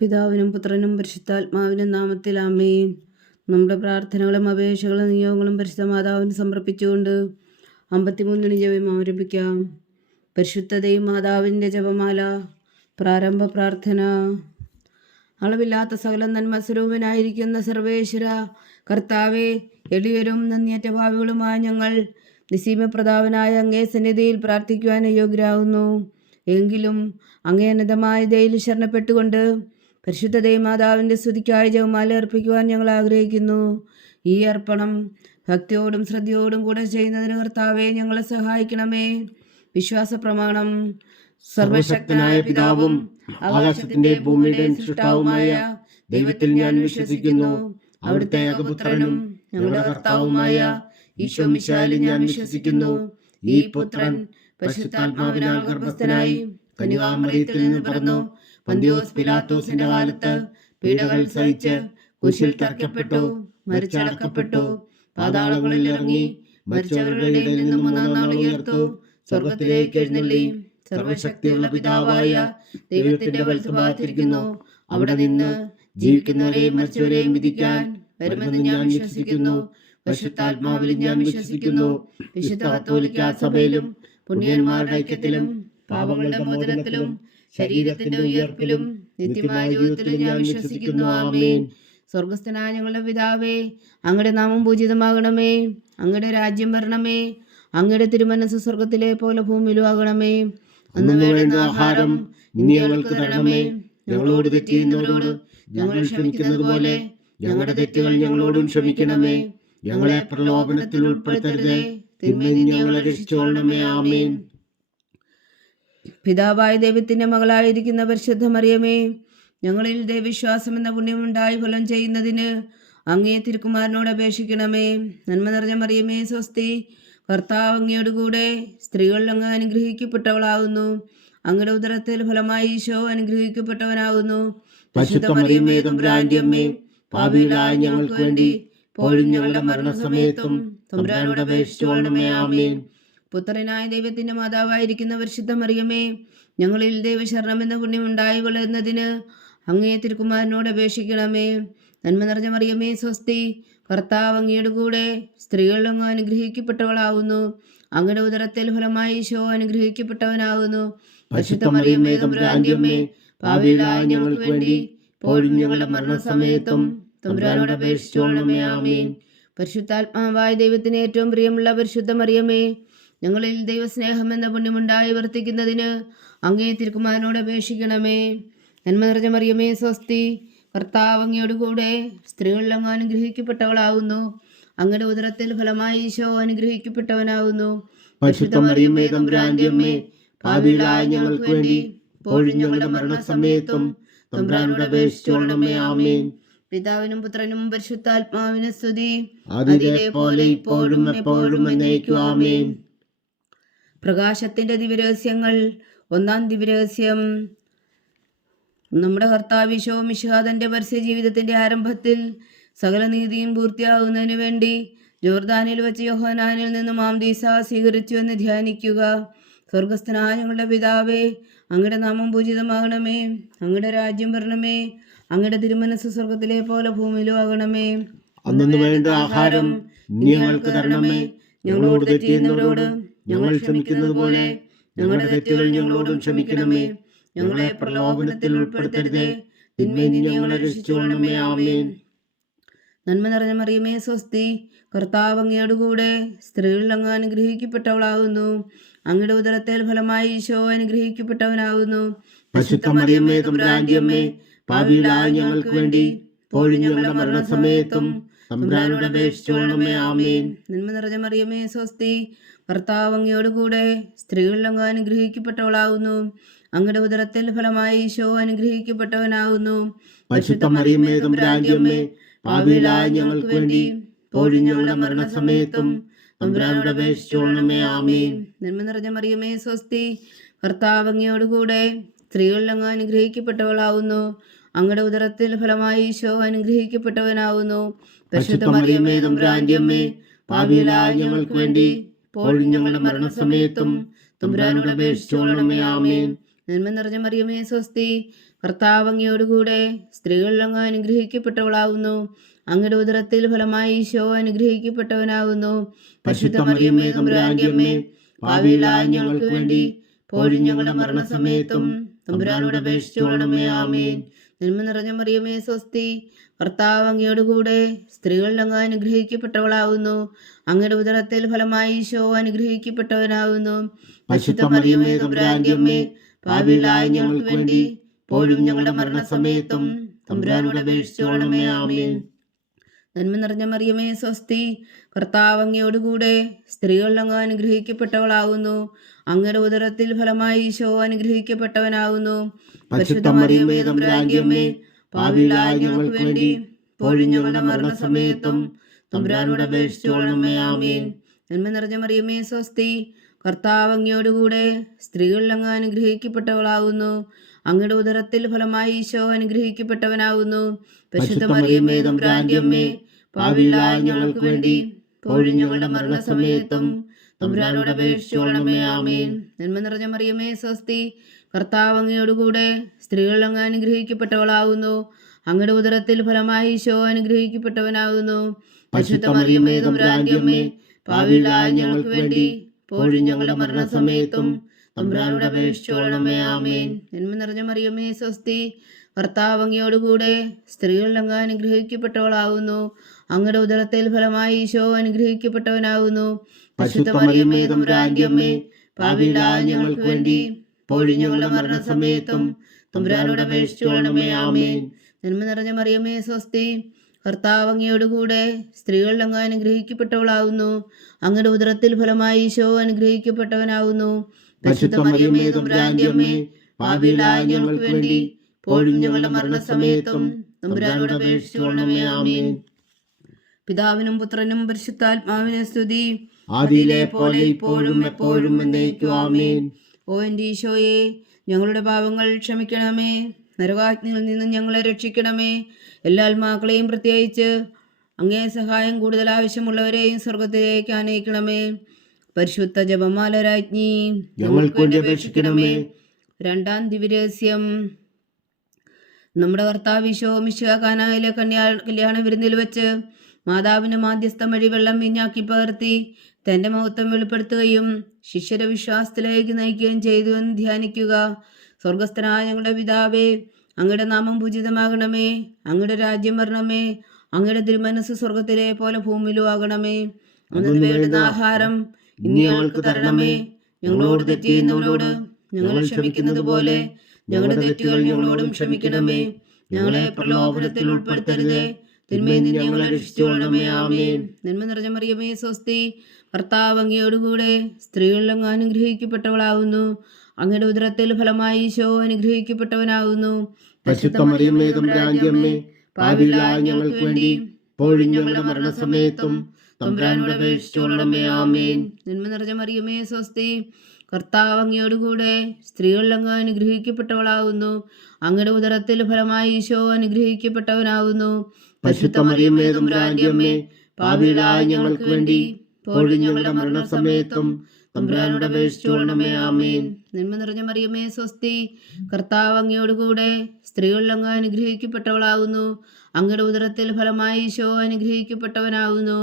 പിതാവിനും പുത്രനും പരിശുദ്ധാത്മാവിനും നാമത്തിൽ ആമേൻ. നമ്മുടെ പ്രാർത്ഥനകളും അപേക്ഷകളും നിയോഗങ്ങളും പരിശുദ്ധ മാതാവിന് സമർപ്പിച്ചുകൊണ്ട് 53 ജപം ആരംഭിക്കാം. പരിശുദ്ധതയും മാതാവിൻ്റെ ജപമാല. പ്രാരംഭ പ്രാർത്ഥന. അളവില്ലാത്ത സകല നന്മ സ്വരൂപനായിരിക്കുന്ന സർവേശ്വര കർത്താവെ, എളിയരും നന്ദിയറ്റ ഭാവികളുമായ ഞങ്ങൾ നിസീമപ്രതാപനായ അങ്ങേ സന്നിധിയിൽ പ്രാർത്ഥിക്കുവാൻ യോഗ്യരാകുന്നു. എങ്കിലും അങ്ങേ അനന്തമായ ദയയിൽ ശരണപ്പെട്ടുകൊണ്ട് പരിശുദ്ധതയും മാതാവിൻ്റെ സ്തുതിക്കായി ജപമാല അർപ്പിക്കുവാൻ ഞങ്ങൾ ആഗ്രഹിക്കുന്നു. ഈ അർപ്പണം ഭക്തിയോടും ശ്രദ്ധയോടും കൂടെ ചെയ്യുന്നതിന് കർത്താവെ ഞങ്ങളെ സഹായിക്കണമേ. വിശ്വാസ പ്രമാണം. സർവശക്തനായ പിതാവും ആകാശത്തിന്റെ ഭൂമിയുടെയും സൃഷ്ടാവുമായ ദൈവത്തിൽ ഞാൻ വിശ്വസിക്കുന്നു. അവിടുത്തെ ഏകപുത്രനും ഞങ്ങളുടെ കർത്താവുമായ ഈശോ മിശിഹായിൽ ഞാൻ വിശ്വസിക്കുന്നു. ഈ പുത്രൻ പരിശുദ്ധാത്മാവിനാൽ ഗർഭസ്ഥനായി കന്യകാമറിയത്തിൽ നിന്ന് പിറന്നു. പന്തിയോസ് പിലാത്തോസിന്റെ കാലത്ത് പീഡകൾ സഹിച്ച് കുരിശിൽ തറയ്ക്കപ്പെട്ടു, മരിച്ചടക്കപ്പെട്ടു, പാതാളങ്ങളിൽ ഇറങ്ങി, മരിച്ചവരുടെ ഇടയിൽ നിന്ന് 3-ാം നാൾ ഉയർത്തു, സ്വർഗത്തിലേക്ക് എഴുന്നള്ളി, സർവശക്തിയുള്ള പിതാവായ ദൈവത്തിന്റെ വലത്തുഭാഗത്തിരിക്കുന്നു. അവിടെ നിന്ന് ജീവിക്കുന്നവരെയും മരിച്ചവരെയും വിധിക്കാൻ വരുമെന്ന് ഞാൻ വിശ്വസിക്കുന്നു. പരിശുദ്ധാത്മാവിലും ഞാൻ വിശ്വസിക്കുന്നു. വിശുദ്ധ കത്തോലിക്കാ സഭയിലും പുണ്യന്മാരുടെ ഐക്യത്തിലും പാപങ്ങളുടെ മോചനത്തിലും ശരീരത്തിന്റെ ഉയർപ്പിലും നിത്യമായ ജീവിതത്തിലും ഞാൻ വിശ്വസിക്കുന്നു. ആമേൻ. സ്വർഗസ്ഥനായ ഞങ്ങളുടെ പിതാവേ, അങ്ങയുടെ നാമം പൂജിതമാകണമേ. അങ്ങയുടെ രാജ്യം വരണമേ. അങ്ങയുടെ തിരുമനസ്സ് സ്വർഗത്തിലെ പോലെ ഭൂമിയിലും ആകണമേ. അന്ന് വേണ്ടുന്ന ആഹാരം ഇനി ഞങ്ങൾക്ക് തരണമേ. ഞങ്ങളോട് തെറ്റ് ചെയ്യുന്നവരോട് ഞങ്ങൾ ക്ഷമിക്കുന്നത് പോലെ ഞങ്ങളുടെ തെറ്റുകൾ ഞങ്ങളോടും ക്ഷമിക്കണമേ. ഞങ്ങളെ പ്രലോഭനത്തിൽ ഉൾപ്പെടുത്തരുതേ, തിന്മയിൽ നിന്ന് ഞങ്ങളെ രക്ഷിച്ചുകൊള്ളണമേ. ആമേൻ. പിതാവായ ദൈവത്തിന്റെ മകളായിരിക്കുന്ന പരിശുദ്ധ മറിയമേ, ഞങ്ങളിൽ ദൈവവിശ്വാസം എന്ന പുണ്യമുണ്ടായി ഫലം ചെയ്യുന്നതിന് അങ്ങേ തിരുക്കുമാരനോട് അപേക്ഷിക്കണമേ. നന്മ നിറഞ്ഞ മറിയമേ, സ്വസ്തി. കർത്താവ് അങ്ങയോട് കൂടെ സ്ത്രീകളിൽ അങ്ങ് അനുഗ്രഹിക്കപ്പെട്ടവളാകുന്നു. അങ്ങയുടെ ഉദരത്തിൽ ഫലമായി ഈശോ അനുഗ്രഹിക്കപ്പെട്ടവനാകുന്നു. പരിശുദ്ധ മറിയമേ, തമ്പുരാന്റെ അമ്മേ, പാപികളായ ഞങ്ങൾക്ക് വേണ്ടി ഇപ്പോഴും ഞങ്ങളുടെ മരണസമയത്തും തമ്പുരാനോട് അപേക്ഷിച്ചുകൊള്ളണമേ. ആമേൻ. പുത്രനായ ദൈവത്തിന്റെ മാതാവായിരിക്കുന്ന പരിശുദ്ധ മറിയമേ, ഞങ്ങളിൽ ദൈവശരണം എന്ന പുണ്യമുണ്ടായി വളരുന്നതിന് അങ്ങേ തിരുക്കുമാരനോട് അപേക്ഷിക്കണമേ. നന്മ നിറഞ്ഞ മറിയമേ, സ്വസ്തി. കർത്താവ് അങ്ങയുടെ കൂടെ സ്ത്രീകളിൽ അങ്ങ് അനുഗ്രഹിക്കപ്പെട്ടവളാകുന്നു. അങ്ങയുടെ ഉദരത്തിൽ ഫലമായി ഈശോ അനുഗ്രഹിക്കപ്പെട്ടവനാകുന്നു. പരിശുദ്ധ മറിയമേ, തമ്പുരാന്റെ അമ്മേ, പാപികളായ ഞങ്ങൾക്ക് വേണ്ടി ഇപ്പോഴും ഞങ്ങളുടെ മരണസമയത്തും തമ്പുരാനോട് അപേക്ഷിച്ചുകൊള്ളണമേ. ആമേൻ. പരിശുദ്ധാത്മാവായ ദൈവത്തിന് ഏറ്റവും പ്രിയമുള്ള പരിശുദ്ധ മറിയമേ, ഞങ്ങളിൽ ദൈവസ്നേഹം എന്ന പുണ്യമുണ്ടായി വർത്തിക്കുന്നതിന് അങ്ങേ തിരുക്കുമാരനോട് അപേക്ഷിക്കണമേ. നന്മ നിറഞ്ഞ മറിയമേ, സ്വസ്തി. കർത്താവ് അങ്ങയോട് കൂടെ സ്ത്രീകളിൽ അങ്ങ് അനുഗ്രഹിക്കപ്പെട്ടവളാകുന്നു. അങ്ങയുടെ ഉദരത്തിൽ ഫലമായി ഈശോ അനുഗ്രഹിക്കപ്പെട്ടവനാകുന്നു. പരിശുദ്ധ മറിയമേ, തമ്പുരാന്റെ അമ്മേ, പാപികളായ ഞങ്ങൾക്ക് വേണ്ടി ഇപ്പോഴും ഞങ്ങളുടെ മരണസമയത്തും തമ്പുരാനോട് അപേക്ഷിച്ചുകൊള്ളണമേ. ആമേൻ. പിതാവിനും പുത്രനും പരിശുദ്ധാത്മാവിനും സ്തുതി, അതിലെ പോലെ ഇപ്പോഴും എപ്പോഴും എന്നേക്കും. ആമേൻ. പ്രകാശത്തിന്റെ ദിവ്യരഹസ്യങ്ങൾ. 1-ാം ദിവ്യരഹസ്യം. നമ്മുടെ കർത്താവ് ഈശോ മിശിഹാ തന്റെ പരസ്യ ജീവിതത്തിന്റെ ആരംഭത്തിൽ സകല നീതിയും പൂർത്തിയാകുന്നതിന് വേണ്ടി ജോർദാനിൽ വെച്ച് യോഹന്നാനിൽ നിന്ന് മാംദീസ സ്വീകരിച്ചു എന്ന് ധ്യാനിക്കുക. സ്വർഗസ്ഥനായ ഞങ്ങളുടെ പിതാവേ, അങ്ങയുടെ നാമം പൂജിതമാകണമേ. അങ്ങയുടെ രാജ്യം വരണമേ. അങ്ങയുടെ തിരുമനസ്സ് സ്വർഗത്തിലെ പോലെ ഭൂമിയിലും ആകണമേ. അന്നു വേണ്ട ആഹാരം ഇനി ഞങ്ങൾക്ക് തരണമേ. ഞങ്ങളോട് തെറ്റ് ചെയ്യുന്നവരോട് ഞങ്ങൾ ക്ഷമിക്കുന്നത് പോലെ ഞങ്ങളുടെ തെറ്റുകൾ ഞങ്ങളോടും ക്ഷമിക്കണമേ. ഞങ്ങളെ പ്രലോഭനത്തിൽ ഉൾപ്പെടുത്തരുതേ, തിന്മയിൽ നിന്ന് ഞങ്ങളെ രക്ഷിച്ചുകൊള്ളണമേ. ആമേൻ. നന്മ നിറഞ്ഞ മറിയമേ, സ്വസ്തി. കർത്താവ് അങ്ങയോട് കൂടെ സ്ത്രീകളിൽ അങ്ങ് അനുഗ്രഹിക്കപ്പെട്ടവളാകുന്നു. അങ്ങയുടെ ഉദരത്തിൽ ഫലമായി ഈശോ അനുഗ്രഹിക്കപ്പെട്ടവനാകുന്നു. പരിശുദ്ധ മറിയമേ, തമ്പുരാന്റെ അമ്മേ, പാപികളായ ഞങ്ങൾക്ക് വേണ്ടി ഇപ്പോഴും ഞങ്ങളുടെ മരണസമയത്തും തമ്പുരാനോട് അപേക്ഷിച്ചുകൊള്ളണമേ. ആമേൻ. നന്മ നിറഞ്ഞ മറിയമേ, സ്വസ്തി. കർത്താവ് അങ്ങയോട് കൂടെ സ്ത്രീകളിൽ അങ്ങ് അനുഗ്രഹിക്കപ്പെട്ടവളാകുന്നു. അങ്ങയുടെ ഉദരത്തിൽ ഫലമായി ഈശോ അനുഗ്രഹിക്കപ്പെട്ടവനാകുന്നു. പരിശുദ്ധ മറിയമേ, തമ്പുരാന്റെ അമ്മേ, പാപികളായ ഞങ്ങൾക്ക് വേണ്ടി ഇപ്പോഴും ഞങ്ങളുടെ മരണസമയത്തും തമ്പുരാനോട് അപേക്ഷിച്ചുകൊള്ളണമേ. ആമേൻ. നന്മ നിറഞ്ഞ മറിയമേ, സ്വസ്തി. കർത്താവ് അങ്ങയോട് കൂടെ സ്ത്രീകളിൽ അങ്ങ് അനുഗ്രഹിക്കപ്പെട്ടവളാകുന്നു. അങ്ങയുടെ ഉദരത്തിൽ ഫലമായി ഈശോ അനുഗ്രഹിക്കപ്പെട്ടവനാകുന്നു. പരിശുദ്ധ മറിയമേ, തമ്പുരാന്റെ അമ്മേ, പാപികളായ ഞങ്ങൾക്ക് വേണ്ടി ഇപ്പോഴും ഞങ്ങളുടെ മരണസമയത്തും തമ്പുരാനോട് അപേക്ഷിച്ചുകൊള്ളണമേ. ആമേൻ. നന്മ നിറഞ്ഞ മറിയമേ സ്വസ്തി, കർത്താവ് അങ്ങയോടുകൂടെ സ്ത്രീകളിൽ അങ്ങ് അനുഗ്രഹിക്കപ്പെട്ടവളാവുന്നു. അങ്ങയുടെ ഉദരത്തിൽ ഫലമായി ഈശോ അനുഗ്രഹിക്കപ്പെട്ടവനാവുന്നു. പരിശുദ്ധ മറിയമേ തമ്പുരാന്റെ അമ്മേ, പാപികളായ ഞങ്ങൾക്ക് വേണ്ടി ഇപ്പോഴും ഞങ്ങളുടെ മരണസമയത്തും തമ്പുരാനോട് അപേക്ഷിച്ചുകൊള്ളണമേ. ആമേൻ. നന്മ നിറഞ്ഞ മറിയമേ സ്വസ്തി, കർത്താവ് അങ്ങയോടുകൂടെ സ്ത്രീകളിൽ അങ്ങ് അനുഗ്രഹിക്കപ്പെട്ടവളാവുന്നു. അങ്ങയുടെ ഉദരത്തിൽ ഫലമായി ഈശോ അനുഗ്രഹിക്കപ്പെട്ടവനാവുന്നു. പരിശുദ്ധ മറിയമേ തമ്പുരാന്റെ അമ്മേ, പാപികളായ ഞങ്ങൾക്ക് വേണ്ടി ഇപ്പോഴും ഞങ്ങളുടെ മരണസമയത്തും തമ്പുരാനോട് അപേക്ഷിച്ചുകൊള്ളണമേ. ആമേൻ. നന്മ നിറഞ്ഞ മറിയമേ സ്വസ്തി, കർത്താവ് അങ്ങയോടുകൂടെ സ്ത്രീകളിൽ അങ്ങ് അനുഗ്രഹിക്കപ്പെട്ടവളാവുന്നു. അങ്ങയുടെ ഉദരത്തിൽ ഫലമായി ഈശോ അനുഗ്രഹിക്കപ്പെട്ടവനാവുന്നു. പരിശുദ്ധ മറിയമേ തമ്പുരാന്റെ അമ്മേ, പാപികളായ ഞങ്ങൾക്ക് വേണ്ടി ഇപ്പോഴും ഞങ്ങളുടെ മരണസമയത്തും തമ്പുരാനോട് അപേക്ഷിച്ചുകൊള്ളണമേ. ആമേൻ. നന്മ നിറഞ്ഞ മറിയമേ സ്വസ്തി, കർത്താവ് അങ്ങയോടുകൂടെ സ്ത്രീകളിൽ അങ്ങ് അനുഗ്രഹിക്കപ്പെട്ടവളാവുന്നു. അങ്ങയുടെ ഉദരത്തിൽ ഫലമായി ഈശോ അനുഗ്രഹിക്കപ്പെട്ടവനാവുന്നു. പരിശുദ്ധ മറിയമേ തമ്പുരാന്റെ അമ്മേ, പാപികളായ ഞങ്ങൾക്ക് വേണ്ടി ഇപ്പോഴും ഞങ്ങളുടെ മരണസമയത്തും തമ്പുരാനോട് അപേക്ഷിച്ചുകൊള്ളണമേ. ആമേൻ. നന്മ നിറഞ്ഞ മറിയമേ സ്വസ്തി, കർത്താവ് അങ്ങയോടുകൂടെ സ്ത്രീകളിൽ അങ്ങ് അനുഗ്രഹിക്കപ്പെട്ടവളാവുന്നു. അങ്ങയുടെ ഉദരത്തിൽ ഫലമായി ഈശോ അനുഗ്രഹിക്കപ്പെട്ടവനാവുന്നു. പരിശുദ്ധ മറിയമേ തമ്പുരാന്റെ അമ്മേ, പാപികളായ ഞങ്ങൾക്ക് വേണ്ടി ഇപ്പോഴും ഞങ്ങളുടെ മരണസമയത്തും തമ്പുരാനോട് അപേക്ഷിച്ചുകൊള്ളണമേ. ആമേൻ. നന്മ നിറഞ്ഞ മറിയമേ സ്വസ്തി, കർത്താവ് അങ്ങയോടുകൂടെ സ്ത്രീകളിൽ അങ്ങ് അനുഗ്രഹിക്കപ്പെട്ടവളാവുന്നു. അങ്ങയുടെ ഉദരത്തിൽ ഫലമായി ഈശോ അനുഗ്രഹിക്കപ്പെട്ടവനാവുന്നു. പരിശുദ്ധ മറിയമേ തമ്പുരാന്റെ അമ്മേ, പാപികളായ ഞങ്ങൾക്ക് വേണ്ടി ഇപ്പോഴും ഞങ്ങളുടെ മരണസമയത്തും തമ്പുരാനോട് അപേക്ഷിച്ചുകൊള്ളണമേ. ആമേൻ. നന്മ നിറഞ്ഞ മറിയമേ സ്വസ്തി, കർത്താവ് അങ്ങയോടുകൂടെ സ്ത്രീകളിൽ അങ്ങ് അനുഗ്രഹിക്കപ്പെട്ടവളാവുന്നു. അങ്ങയുടെ ഉദരത്തിൽ ഫലമായി ഈശോ അനുഗ്രഹിക്കപ്പെട്ടവനാവുന്നു. പരിശുദ്ധ മറിയമേ തമ്പുരാന്റെ അമ്മേ, പാപികളായ ഞങ്ങൾക്ക് വേണ്ടി ഇപ്പോഴും ഞങ്ങളുടെ മരണസമയത്തും തമ്പുരാനോട് അപേക്ഷിച്ചുകൊള്ളണമേ. ആമേൻ. പിതാവിനും പുത്രനും പരിശുദ്ധാത്മാവിനെ സ്തുതി, ആദിയിലെ പോലെ ഇപ്പോഴും എപ്പോഴും എന്നേക്കും. ആമേൻ. ഓ എൻ്റെ ഈശോയെ, ഞങ്ങളുടെ പാപങ്ങൾ ക്ഷമിക്കണമേ. നരകാഗ്നിയിൽ നിന്നും ഞങ്ങളെ രക്ഷിക്കണമേ. എല്ലാ ആത്മാക്കളെയും പ്രത്യേകിച്ച് അങ്ങേ സഹായം കൂടുതൽ ആവശ്യമുള്ളവരെയും സ്വർഗത്തിലേക്ക് ആനയിക്കണമേ. പരിശുദ്ധ ജപമാല രാജ്ഞി, ഞങ്ങൾക്ക് വേണ്ടി അപേക്ഷിക്കണമേ. രണ്ടാം ദിവ്യരഹസ്യം. നമ്മുടെ കർത്താവ് ഈശോ മിശിഹ കാനായിലെ കല്യാണ വിരുന്നിൽ വെച്ച് മാതാവിന്റെ മാധ്യസ്ഥം വഴി വെള്ളം വീഞ്ഞാക്കി പകർത്തി തന്റെ മഹത്വം വെളിപ്പെടുത്തുകയും ശിഷ്യരെ വിശ്വാസത്തിലേക്ക് നയിക്കുകയും ചെയ്തു എന്ന് ധ്യാനിക്കുക. സ്വർഗസ്ഥനായ ഞങ്ങളുടെ പിതാവേ, അങ്ങയുടെ നാമം പൂജിതമാകണമേ. അങ്ങയുടെ രാജ്യം വരണമേ. അങ്ങയുടെ തിരുമനസ് സ്വർഗത്തിലെ പോലെ ഭൂമിയിലും ആകണമേ. അന്നു വേണ്ടുന്ന ആഹാരം ഇനി ഞങ്ങൾക്ക് തരണമേ. ഞങ്ങളോട് തെറ്റ് ചെയ്യുന്നവരോട് ഞങ്ങൾ ക്ഷമിക്കുന്നത് പോലെ ഞങ്ങളുടെ തെറ്റുകൾ ഞങ്ങളോടും ക്ഷമിക്കണമേ. ഞങ്ങളെ പ്രലോഭനത്തിൽ ഉൾപ്പെടുത്തരുതേ, തിന്മയിൽ നിന്ന് ഞങ്ങളെ രക്ഷിച്ചുകൊള്ളണമേ. ആമേൻ. നന്മ നിറഞ്ഞ മറിയമേ സ്വസ്തി, കർത്താവ് അങ്ങയോടുകൂടെ സ്ത്രീകളിൽ അങ്ങ് അനുഗ്രഹിക്കപ്പെട്ടവളാവുന്നു. അങ്ങയുടെ ഉദരത്തിൽ ഫലമായി ഈശോ അനുഗ്രഹിക്കപ്പെട്ടവനാവുന്നു. പരിശുദ്ധ മറിയമേ തമ്പുരാന്റെ അമ്മേ, പാപികളായ ഞങ്ങൾക്ക് വേണ്ടി ഇപ്പോഴും ഞങ്ങളുടെ മരണസമയത്തും തമ്പുരാനോട് അപേക്ഷിച്ചുകൊള്ളണമേ. ആമേൻ. നന്മ നിറഞ്ഞ മറിയമേ സ്വസ്തി, കർത്താവ് അങ്ങയോടുകൂടെ സ്ത്രീകളിൽ അങ്ങ് അനുഗ്രഹിക്കപ്പെട്ടവളാവുന്നു. അങ്ങയുടെ ഉദരത്തിൽ ഫലമായി ഈശോ അനുഗ്രഹിക്കപ്പെട്ടവനാവുന്നു. പരിശുദ്ധ മറിയമേ തമ്പുരാന്റെ അമ്മേ, പാപികളായ ഞങ്ങൾക്ക് വേണ്ടി ഇപ്പോഴും ഞങ്ങളുടെ മരണസമയത്തും തമ്പുരാനോട് അപേക്ഷിച്ചുകൊള്ളണമേ. ആമേൻ. നന്മ നിറഞ്ഞ മറിയമേ സ്വസ്തി, കർത്താവ് അങ്ങയോടുകൂടെ സ്ത്രീകളിൽ അങ്ങ് അനുഗ്രഹിക്കപ്പെട്ടവളാവുന്നു. അങ്ങയുടെ ഉദരത്തിൽ ഫലമായി ഈശോ അനുഗ്രഹിക്കപ്പെട്ടവനാവുന്നു.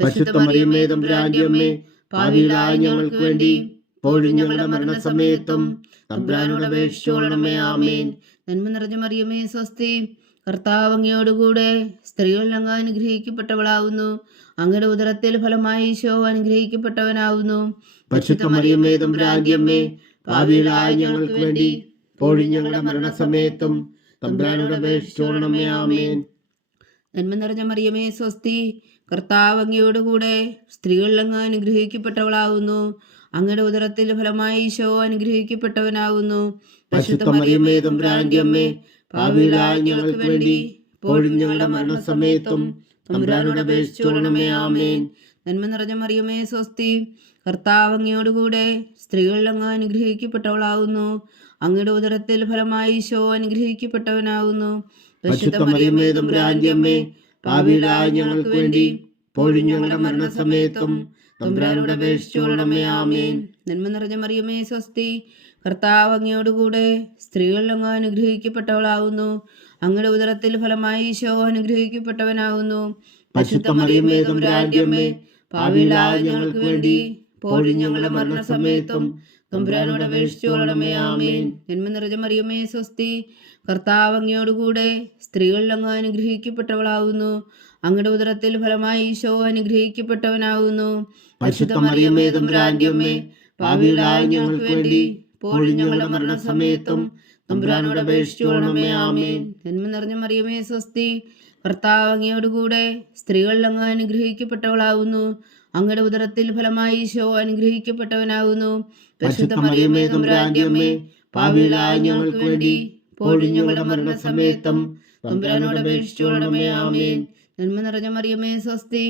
പരിശുദ്ധ മറിയമേ തമ്പുരാന്റെ അമ്മേ, പാപികളായ ഞങ്ങൾക്ക് വേണ്ടി ഇപ്പോഴും ഞങ്ങളുടെ മരണസമയത്തും തമ്പുരാനോട് അപേക്ഷിച്ചുകൊള്ളണമേ. ആമേൻ. നന്മ നിറഞ്ഞ മറിയമേ സ്വസ്തി, കർത്താവ് അങ്ങയോടുകൂടെ സ്ത്രീകളിൽ അങ്ങ് അനുഗ്രഹിക്കപ്പെട്ടവളാവുന്നു. അങ്ങയുടെ ഉദരത്തിൽ ഫലമായി ഈശോ അനുഗ്രഹിക്കപ്പെട്ടവനാവുന്നു. പരിശുദ്ധ മറിയമേ തമ്പുരാന്റെ അമ്മേ, പാപികളായ ഞങ്ങൾക്ക് വേണ്ടി ഇപ്പോഴും ഞങ്ങളുടെ മരണസമയത്തും തമ്പുരാനോട് അപേക്ഷിച്ചുകൊള്ളണമേ. ആമേൻ. നന്മ നിറഞ്ഞ മറിയമേ സ്വസ്തി, കർത്താവ് അങ്ങയോടുകൂടെ സ്ത്രീകളിൽ അങ്ങ് അനുഗ്രഹിക്കപ്പെട്ടവളാവുന്നു. അങ്ങയുടെ ഉദരത്തിൽ ഫലമായി ഈശോ അനുഗ്രഹിക്കപ്പെട്ടവനാവുന്നു. പരിശുദ്ധ മറിയമേ തമ്പുരാന്റെ അമ്മേ, പാപികളായ ഞങ്ങൾക്ക് വേണ്ടി ഇപ്പോഴും ഞങ്ങളുടെ മരണസമയത്തും തമ്പുരാനോട് അപേക്ഷിച്ചുകൊള്ളണമേ. ആമേൻ. നന്മ നിറഞ്ഞ മറിയമേ സ്വസ്തി, കർത്താവ് അങ്ങയോടുകൂടെ സ്ത്രീകളിൽ അങ്ങ് അനുഗ്രഹിക്കപ്പെട്ടവളാവുന്നു. അങ്ങയുടെ ഉദരത്തിൽ ഫലമായി ഈശോ അനുഗ്രഹിക്കപ്പെട്ടവനാവുന്നു. പരിശുദ്ധ മറിയമേ തമ്പുരാന്റെ അമ്മേ, പാപികളായ ഞങ്ങൾക്ക് വേണ്ടി ഇപ്പോഴും ഞങ്ങളുടെ മരണസമയത്തും തമ്പുരാനോട് അപേക്ഷിച്ചുകൊള്ളണമേ. ആമേൻ. നന്മ നിറഞ്ഞ മറിയമേ സ്വസ്തി, കർത്താവ് അങ്ങയോടുകൂടെ സ്ത്രീകളിൽ അങ്ങ് അനുഗ്രഹിക്കപ്പെട്ടവളാവുന്നു. അങ്ങയുടെ ഉദരത്തിൽ ഫലമായി ഈശോ അനുഗ്രഹിക്കപ്പെട്ടവനാകുന്നു. പരിശുദ്ധ മറിയമേ തമ്പുരാന്റെ അമ്മേ, പാപികളായ ഞങ്ങൾക്ക് വേണ്ടി ഇപ്പോഴും ഞങ്ങളുടെ മരണസമയത്തും തമ്പുരാനോട് അപേക്ഷിച്ചുകൊള്ളണമേ. ആമേൻ. ജന്മ നിറഞ്ഞ മറിയമേ സ്വസ്തി, കർത്താവ് അങ്ങയോടുകൂടെ സ്ത്രീകളിൽ അങ്ങ് അനുഗ്രഹിക്കപ്പെട്ടവളാകുന്നു. അങ്ങയുടെ ഉദരത്തിൽ ഫലമായി ഈശോ അനുഗ്രഹിക്കപ്പെട്ടവനാകുന്നു. പരിശുദ്ധ മറിയമേ തമ്പുരാന്റെ അമ്മേ, പാപികളായ ഞങ്ങൾക്ക് വേണ്ടി ഇപ്പോഴും ഞങ്ങളുടെ മരണസമയത്തും തമ്പുരാനോട് അപേക്ഷിച്ചുകൊള്ളണമേ. ആമേൻ. ജന്മ നിറഞ്ഞ മറിയമേ സ്വസ്തി, കർത്താവ് അങ്ങയോടുകൂടെ സ്ത്രീകളിൽ അങ്ങ് അനുഗ്രഹിക്കപ്പെട്ടവളാകുന്നു. അങ്ങയുടെ ഉദരത്തിൽ ഫലമായി ഈശോ അനുഗ്രഹിക്കപ്പെട്ടവനാകുന്നു. പരിശുദ്ധ മറിയമേ തമ്പുരാന്റെ അമ്മേ, പാപികളായ ഞങ്ങൾക്ക് വേണ്ടി ഇപ്പോഴും ഞങ്ങളുടെ മരണസമയത്തും തമ്പുരാനോട് അപേക്ഷിച്ചുകൊള്ളണമേ. ആമേൻ. നന്മ നിറഞ്ഞ മറിയമേ സ്വസ്തി,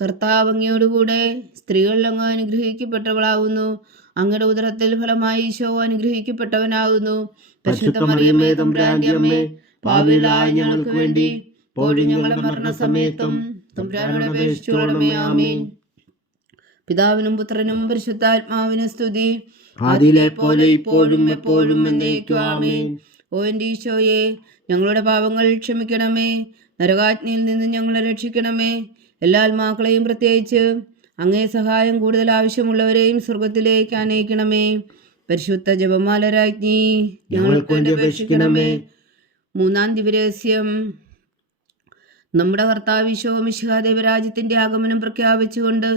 കർത്താവ് അങ്ങയോടുകൂടെ സ്ത്രീകളിൽ അങ്ങ് അനുഗ്രഹിക്കപ്പെട്ടവളാകുന്നു. അങ്ങയുടെ ഉദരത്തിൽ ഫലമായി ഈശോ അനുഗ്രഹിക്കപ്പെട്ടവനാകുന്നു. പരിശുദ്ധ മറിയമേ തമ്പുരാന്റെ അമ്മേ, പാപികളായ ഞങ്ങൾക്ക് വേണ്ടി ഇപ്പോഴും ഞങ്ങളുടെ മരണസമയത്തും തമ്പുരാനോട് അപേക്ഷിച്ചുകൊള്ളണമേ. ആമേൻ. പിതാവിനും പുത്രനും പരിശുദ്ധാത്മാവിനും സ്തുതി, ആദിയിലെ പോലെ ഇപ്പോഴും എപ്പോഴും എന്നേക്കും. ആമേൻ. ഓ എൻ്റെ ഈശോയെ, ഞങ്ങളുടെ പാപങ്ങൾ ക്ഷമിക്കണമേ. നരകാജ്ഞയിൽ നിന്ന് ഞങ്ങളെ രക്ഷിക്കണമേ. എല്ലാ ആത്മാക്കളെയും, പ്രത്യേകിച്ച് അങ്ങേ സഹായം കൂടുതൽ ആവശ്യമുള്ളവരെയും സ്വർഗത്തിലേക്ക് അനയിക്കണമേ. പരിശുദ്ധ ജപമാല രാജ്ഞി, ഞങ്ങൾക്ക് വേണ്ടി അപേക്ഷിക്കണമേ. മൂന്നാം ദിവരഹസ്യം. നമ്മുടെ കർത്താവ് ഈശോ മിശിഹാ ദൈവരാജ്യത്തിന്റെ ആഗമനം പ്രഖ്യാപിച്ചുകൊണ്ട്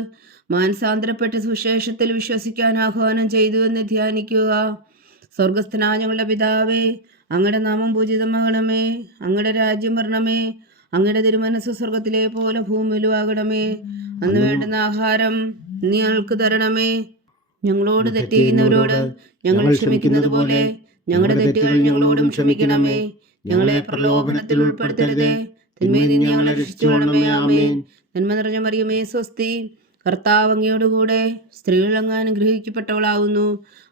മാനസാന്തരപ്പെട്ട് സുവിശേഷത്തിൽ വിശ്വസിക്കാൻ ആഹ്വാനം ചെയ്തു എന്ന് ധ്യാനിക്കുക. സ്വർഗസ്ഥനായ ഞങ്ങളുടെ പിതാവേ, അങ്ങയുടെ നാമം പൂജിതമാകണമേ. അങ്ങയുടെ രാജ്യം വരണമേ. അങ്ങയുടെ തിരുമനസ്സ് സ്വർഗത്തിലെ പോലെ ഭൂമിയിലും ആകണമേ. അന്ന് വേണ്ടുന്ന ആഹാരം നീ ഞങ്ങൾക്ക് തരണമേ. ഞങ്ങളോട് തെറ്റ് ചെയ്യുന്നവരോട് ഞങ്ങൾ ക്ഷമിക്കുന്നത് പോലെ ഞങ്ങളുടെ തെറ്റുകൾ ഞങ്ങളോടും ക്ഷമിക്കണമേ. ഞങ്ങളെ പ്രലോഭനത്തിൽ ഉൾപ്പെടുത്തരുതേ, തിന്മയിൽ നിന്ന് ഞങ്ങളെ രക്ഷിച്ചുകൊള്ളണമേ. ആമേൻ. നന്മ നിറഞ്ഞ മറിയമേ സ്വസ്തി, കർത്താവ് അങ്ങയോടുകൂടെ സ്ത്രീകൾ അങ്ങ് അനുഗ്രഹിക്കപ്പെട്ടവളാകുന്നു.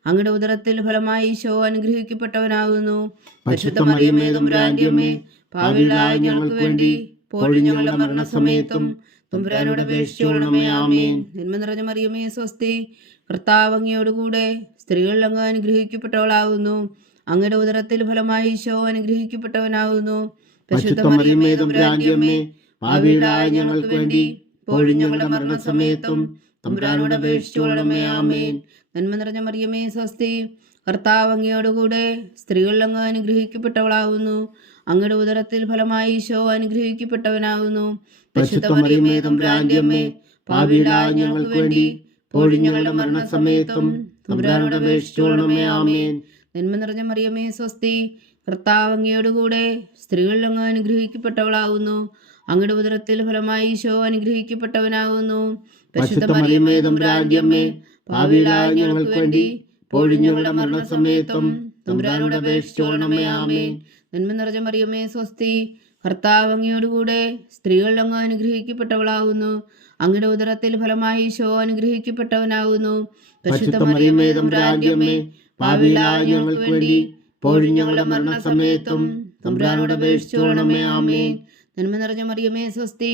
അങ്ങയുടെ ഉദരത്തിൽ ഫലമായി ഈശോ അനുഗ്രഹിക്കപ്പെട്ടവനാകുന്നു. പരിശുദ്ധ മറിയമേ തമ്പുരാന്റെ അമ്മേ, പാപികളായ ഞങ്ങൾക്ക് വേണ്ടി ഇപ്പോഴും ഞങ്ങളുടെ മരണസമയത്തും തമ്പുരാനോട് അപേക്ഷിച്ചുകൊള്ളണമേ. ആമേൻ. നന്മ നിറഞ്ഞ മറിയമേ സ്വസ്തി, കർത്താവ് അങ്ങയോടുകൂടെ സ്ത്രീകൾ അങ്ങ് അനുഗ്രഹിക്കപ്പെട്ടവളാകുന്നു. അങ്ങയുടെ ഉദരത്തിൽ ഫലമായി ഈശോ അനുഗ്രഹിക്കപ്പെട്ടവനാകുന്നു. പരിശുദ്ധ മറിയമേ തമ്പുരാന്റെ അമ്മേ, പാപികളായ ഞങ്ങൾക്ക് വേണ്ടി ഇപ്പോഴും ഞങ്ങളുടെ മരണസമയത്തും തമ്പുരാനോട് അപേക്ഷിച്ചുകൊള്ളണമേ. ആമേൻ. നന്മ നിറഞ്ഞ മറിയമേ സ്വസ്തി, കർത്താവ് അങ്ങയോടുകൂടെ സ്ത്രീകൾ അങ്ങ് അനുഗ്രഹിക്കപ്പെട്ടവളാകുന്നു. അങ്ങയുടെ ഉദരത്തിൽ ഫലമായി ഈശോ അനുഗ്രഹിക്കപ്പെട്ടവനാകുന്നു. പരിശുദ്ധ മറിയമേ തമ്പുരാന്റെ അമ്മേ, പാപികളായ ഞങ്ങൾക്ക് വേണ്ടി ഇപ്പോഴും ഞങ്ങളുടെ മരണസമയത്തും തമ്പുരാനോട് അപേക്ഷിച്ചുകൊള്ളണമേ. ആമേൻ. നന്മ നിറഞ്ഞ മറിയമേ സ്വസ്തി, കർത്താവ് അങ്ങയോടുകൂടെ സ്ത്രീകൾ അങ്ങ് അനുഗ്രഹിക്കപ്പെട്ടവളാകുന്നു. അങ്ങയുടെ ഉദരത്തിൽ ഫലമായി ഈശോ അനുഗ്രഹിക്കപ്പെട്ടവനാകുന്നു. പരിശുദ്ധ മറിയമേ തമ്പുരാന്റെ അമ്മേ, പാപികളായ ഞങ്ങൾക്ക് വേണ്ടി ഇപ്പോഴും ഞങ്ങളുടെ മരണസമയത്തും തമ്പുരാനോട് അപേക്ഷിച്ചുകൊള്ളണമേ. ആമേൻ. നന്മ നിറഞ്ഞ മറിയമേ സ്വസ്തി, കർത്താവ് അങ്ങയോടുകൂടെ സ്ത്രീകൾ അങ്ങ് അനുഗ്രഹിക്കപ്പെട്ടവളാകുന്നു. അങ്ങയുടെ ഉദരത്തിൽ ഫലമായി ഈശോ അനുഗ്രഹിക്കപ്പെട്ടവനാകുന്നു. പരിശുദ്ധ മറിയമേ തമ്പുരാന്റെ അമ്മേ, പാപികളായ ഞങ്ങൾക്ക് വേണ്ടി ഇപ്പോഴും ഞങ്ങളുടെ മരണസമയത്തും തമ്പുരാനോട് അപേക്ഷിച്ചുകൊള്ളണമേ. ആമേൻ. നന്മ നിറഞ്ഞ മറിയമേ സ്വസ്തി,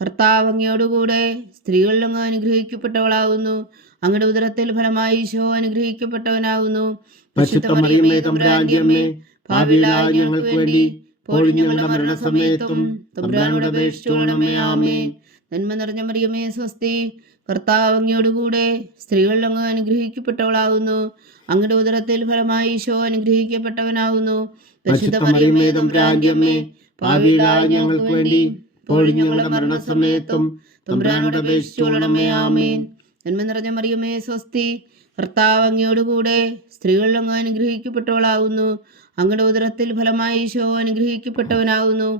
കർത്താവ് അങ്ങയോടുകൂടെ സ്ത്രീകൾ അങ്ങ് അനുഗ്രഹിക്കപ്പെട്ടവളാകുന്നു. അങ്ങയുടെ ഉദരത്തിൽ ഫലമായി ഈശോ അനുഗ്രഹിക്കപ്പെട്ടവനാകുന്നു. പരിശുദ്ധ മറിയമേ തമ്പുരാന്റെ അമ്മേ, പാപികളായ ഞങ്ങൾക്ക് വേണ്ടി ഇപ്പോഴും ഞങ്ങളുടെ മരണസമയത്തും തമ്പുരാനോട് അപേക്ഷിച്ചുകൊള്ളണമേ. ആമേൻ. നന്മ നിറഞ്ഞ മറിയമേ സ്വസ്തി, കർത്താവ് അങ്ങയോടുകൂടെ സ്ത്രീകൾ അങ്ങ് അനുഗ്രഹിക്കപ്പെട്ടവളാകുന്നു. അങ്ങയുടെ ഉദരത്തിൽ ഫലമായി ഈശോ അനുഗ്രഹിക്കപ്പെട്ടവനാകുന്നു. പരിശുദ്ധ മറിയമേ തമ്പുരാന്റെ അമ്മേ, പാപികളായ ഞങ്ങൾക്ക് വേണ്ടി ഇപ്പോഴും ഞങ്ങളുടെ മരണസമയത്തും തമ്പുരാനോട് അപേക്ഷിച്ചുകൊള്ളണമേ. ആമേൻ. നന്മ നിറഞ്ഞ മറിയമേ സ്വസ്തി, കർത്താവ് അങ്ങയോടുകൂടെ സ്ത്രീകൾ അങ്ങ് അനുഗ്രഹിക്കപ്പെട്ടവളാകുന്നു. അങ്ങയുടെ ഉദരത്തിൽ ഫലമായി ഈശോ അനുഗ്രഹിക്കപ്പെട്ടവനാകുന്നു.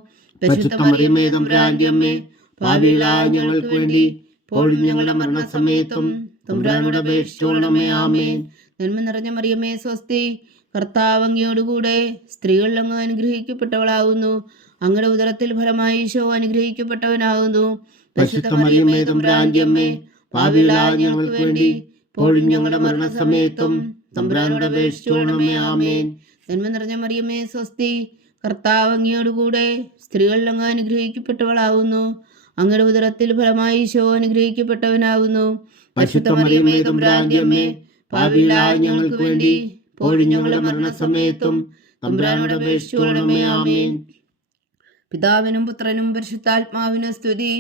പരിശുദ്ധ മറിയമേ തമ്പുരാന്റെ അമ്മേ, പാപികളായ ഞങ്ങൾക്ക് വേണ്ടി ഇപ്പോഴും ഞങ്ങളുടെ മരണസമയത്തും തമ്പുരാനോട് അപേക്ഷിച്ചുകൊള്ളണമേ. ആമേൻ. നന്മ നിറഞ്ഞ മറിയമേ സ്വസ്തി, കർത്താവ് അങ്ങയോടുകൂടെ സ്ത്രീകൾ അങ്ങ് അനുഗ്രഹിക്കപ്പെട്ടവളാകുന്നു. അങ്ങയുടെ ഉദരത്തിൽ ഫലമായി ഈശോ അനുഗ്രഹിക്കപ്പെട്ടവനാകുന്നു. പരിശുദ്ധ മറിയമേ തമ്പുരാന്റെ അമ്മേ, പാപികളായ ഞങ്ങൾക്ക് വേണ്ടി ഇപ്പോഴും ഞങ്ങളുടെ മരണസമയത്തും തമ്പുരാനോട് അപേക്ഷിച്ചുകൊള്ളണമേ. ആമേൻ. നന്മ നിറഞ്ഞ മറിയമേ സ്വസ്തി, കർത്താവ് അങ്ങയോടുകൂടെ സ്ത്രീകൾ അങ്ങ് അനുഗ്രഹിക്കപ്പെട്ടവളാകുന്നു. അങ്ങയുടെ ഉദരത്തിൽ ഫലമായി ഈശോ അനുഗ്രഹിക്കപ്പെട്ടവനാകുന്നു. പരിശുദ്ധ മറിയമേ തമ്പുരാന്റെ അമ്മേ, പാപികളായ ഞങ്ങൾക്ക് വേണ്ടി ഇപ്പോഴും ഞങ്ങളുടെ മരണസമയത്തും തമ്പുരാനോട് അപേക്ഷിച്ചുകൊള്ളണമേ. ആമേൻ. പിതാവിനും പുത്രനും പരിശുദ്ധാത്മാവിനും സ്തുതി,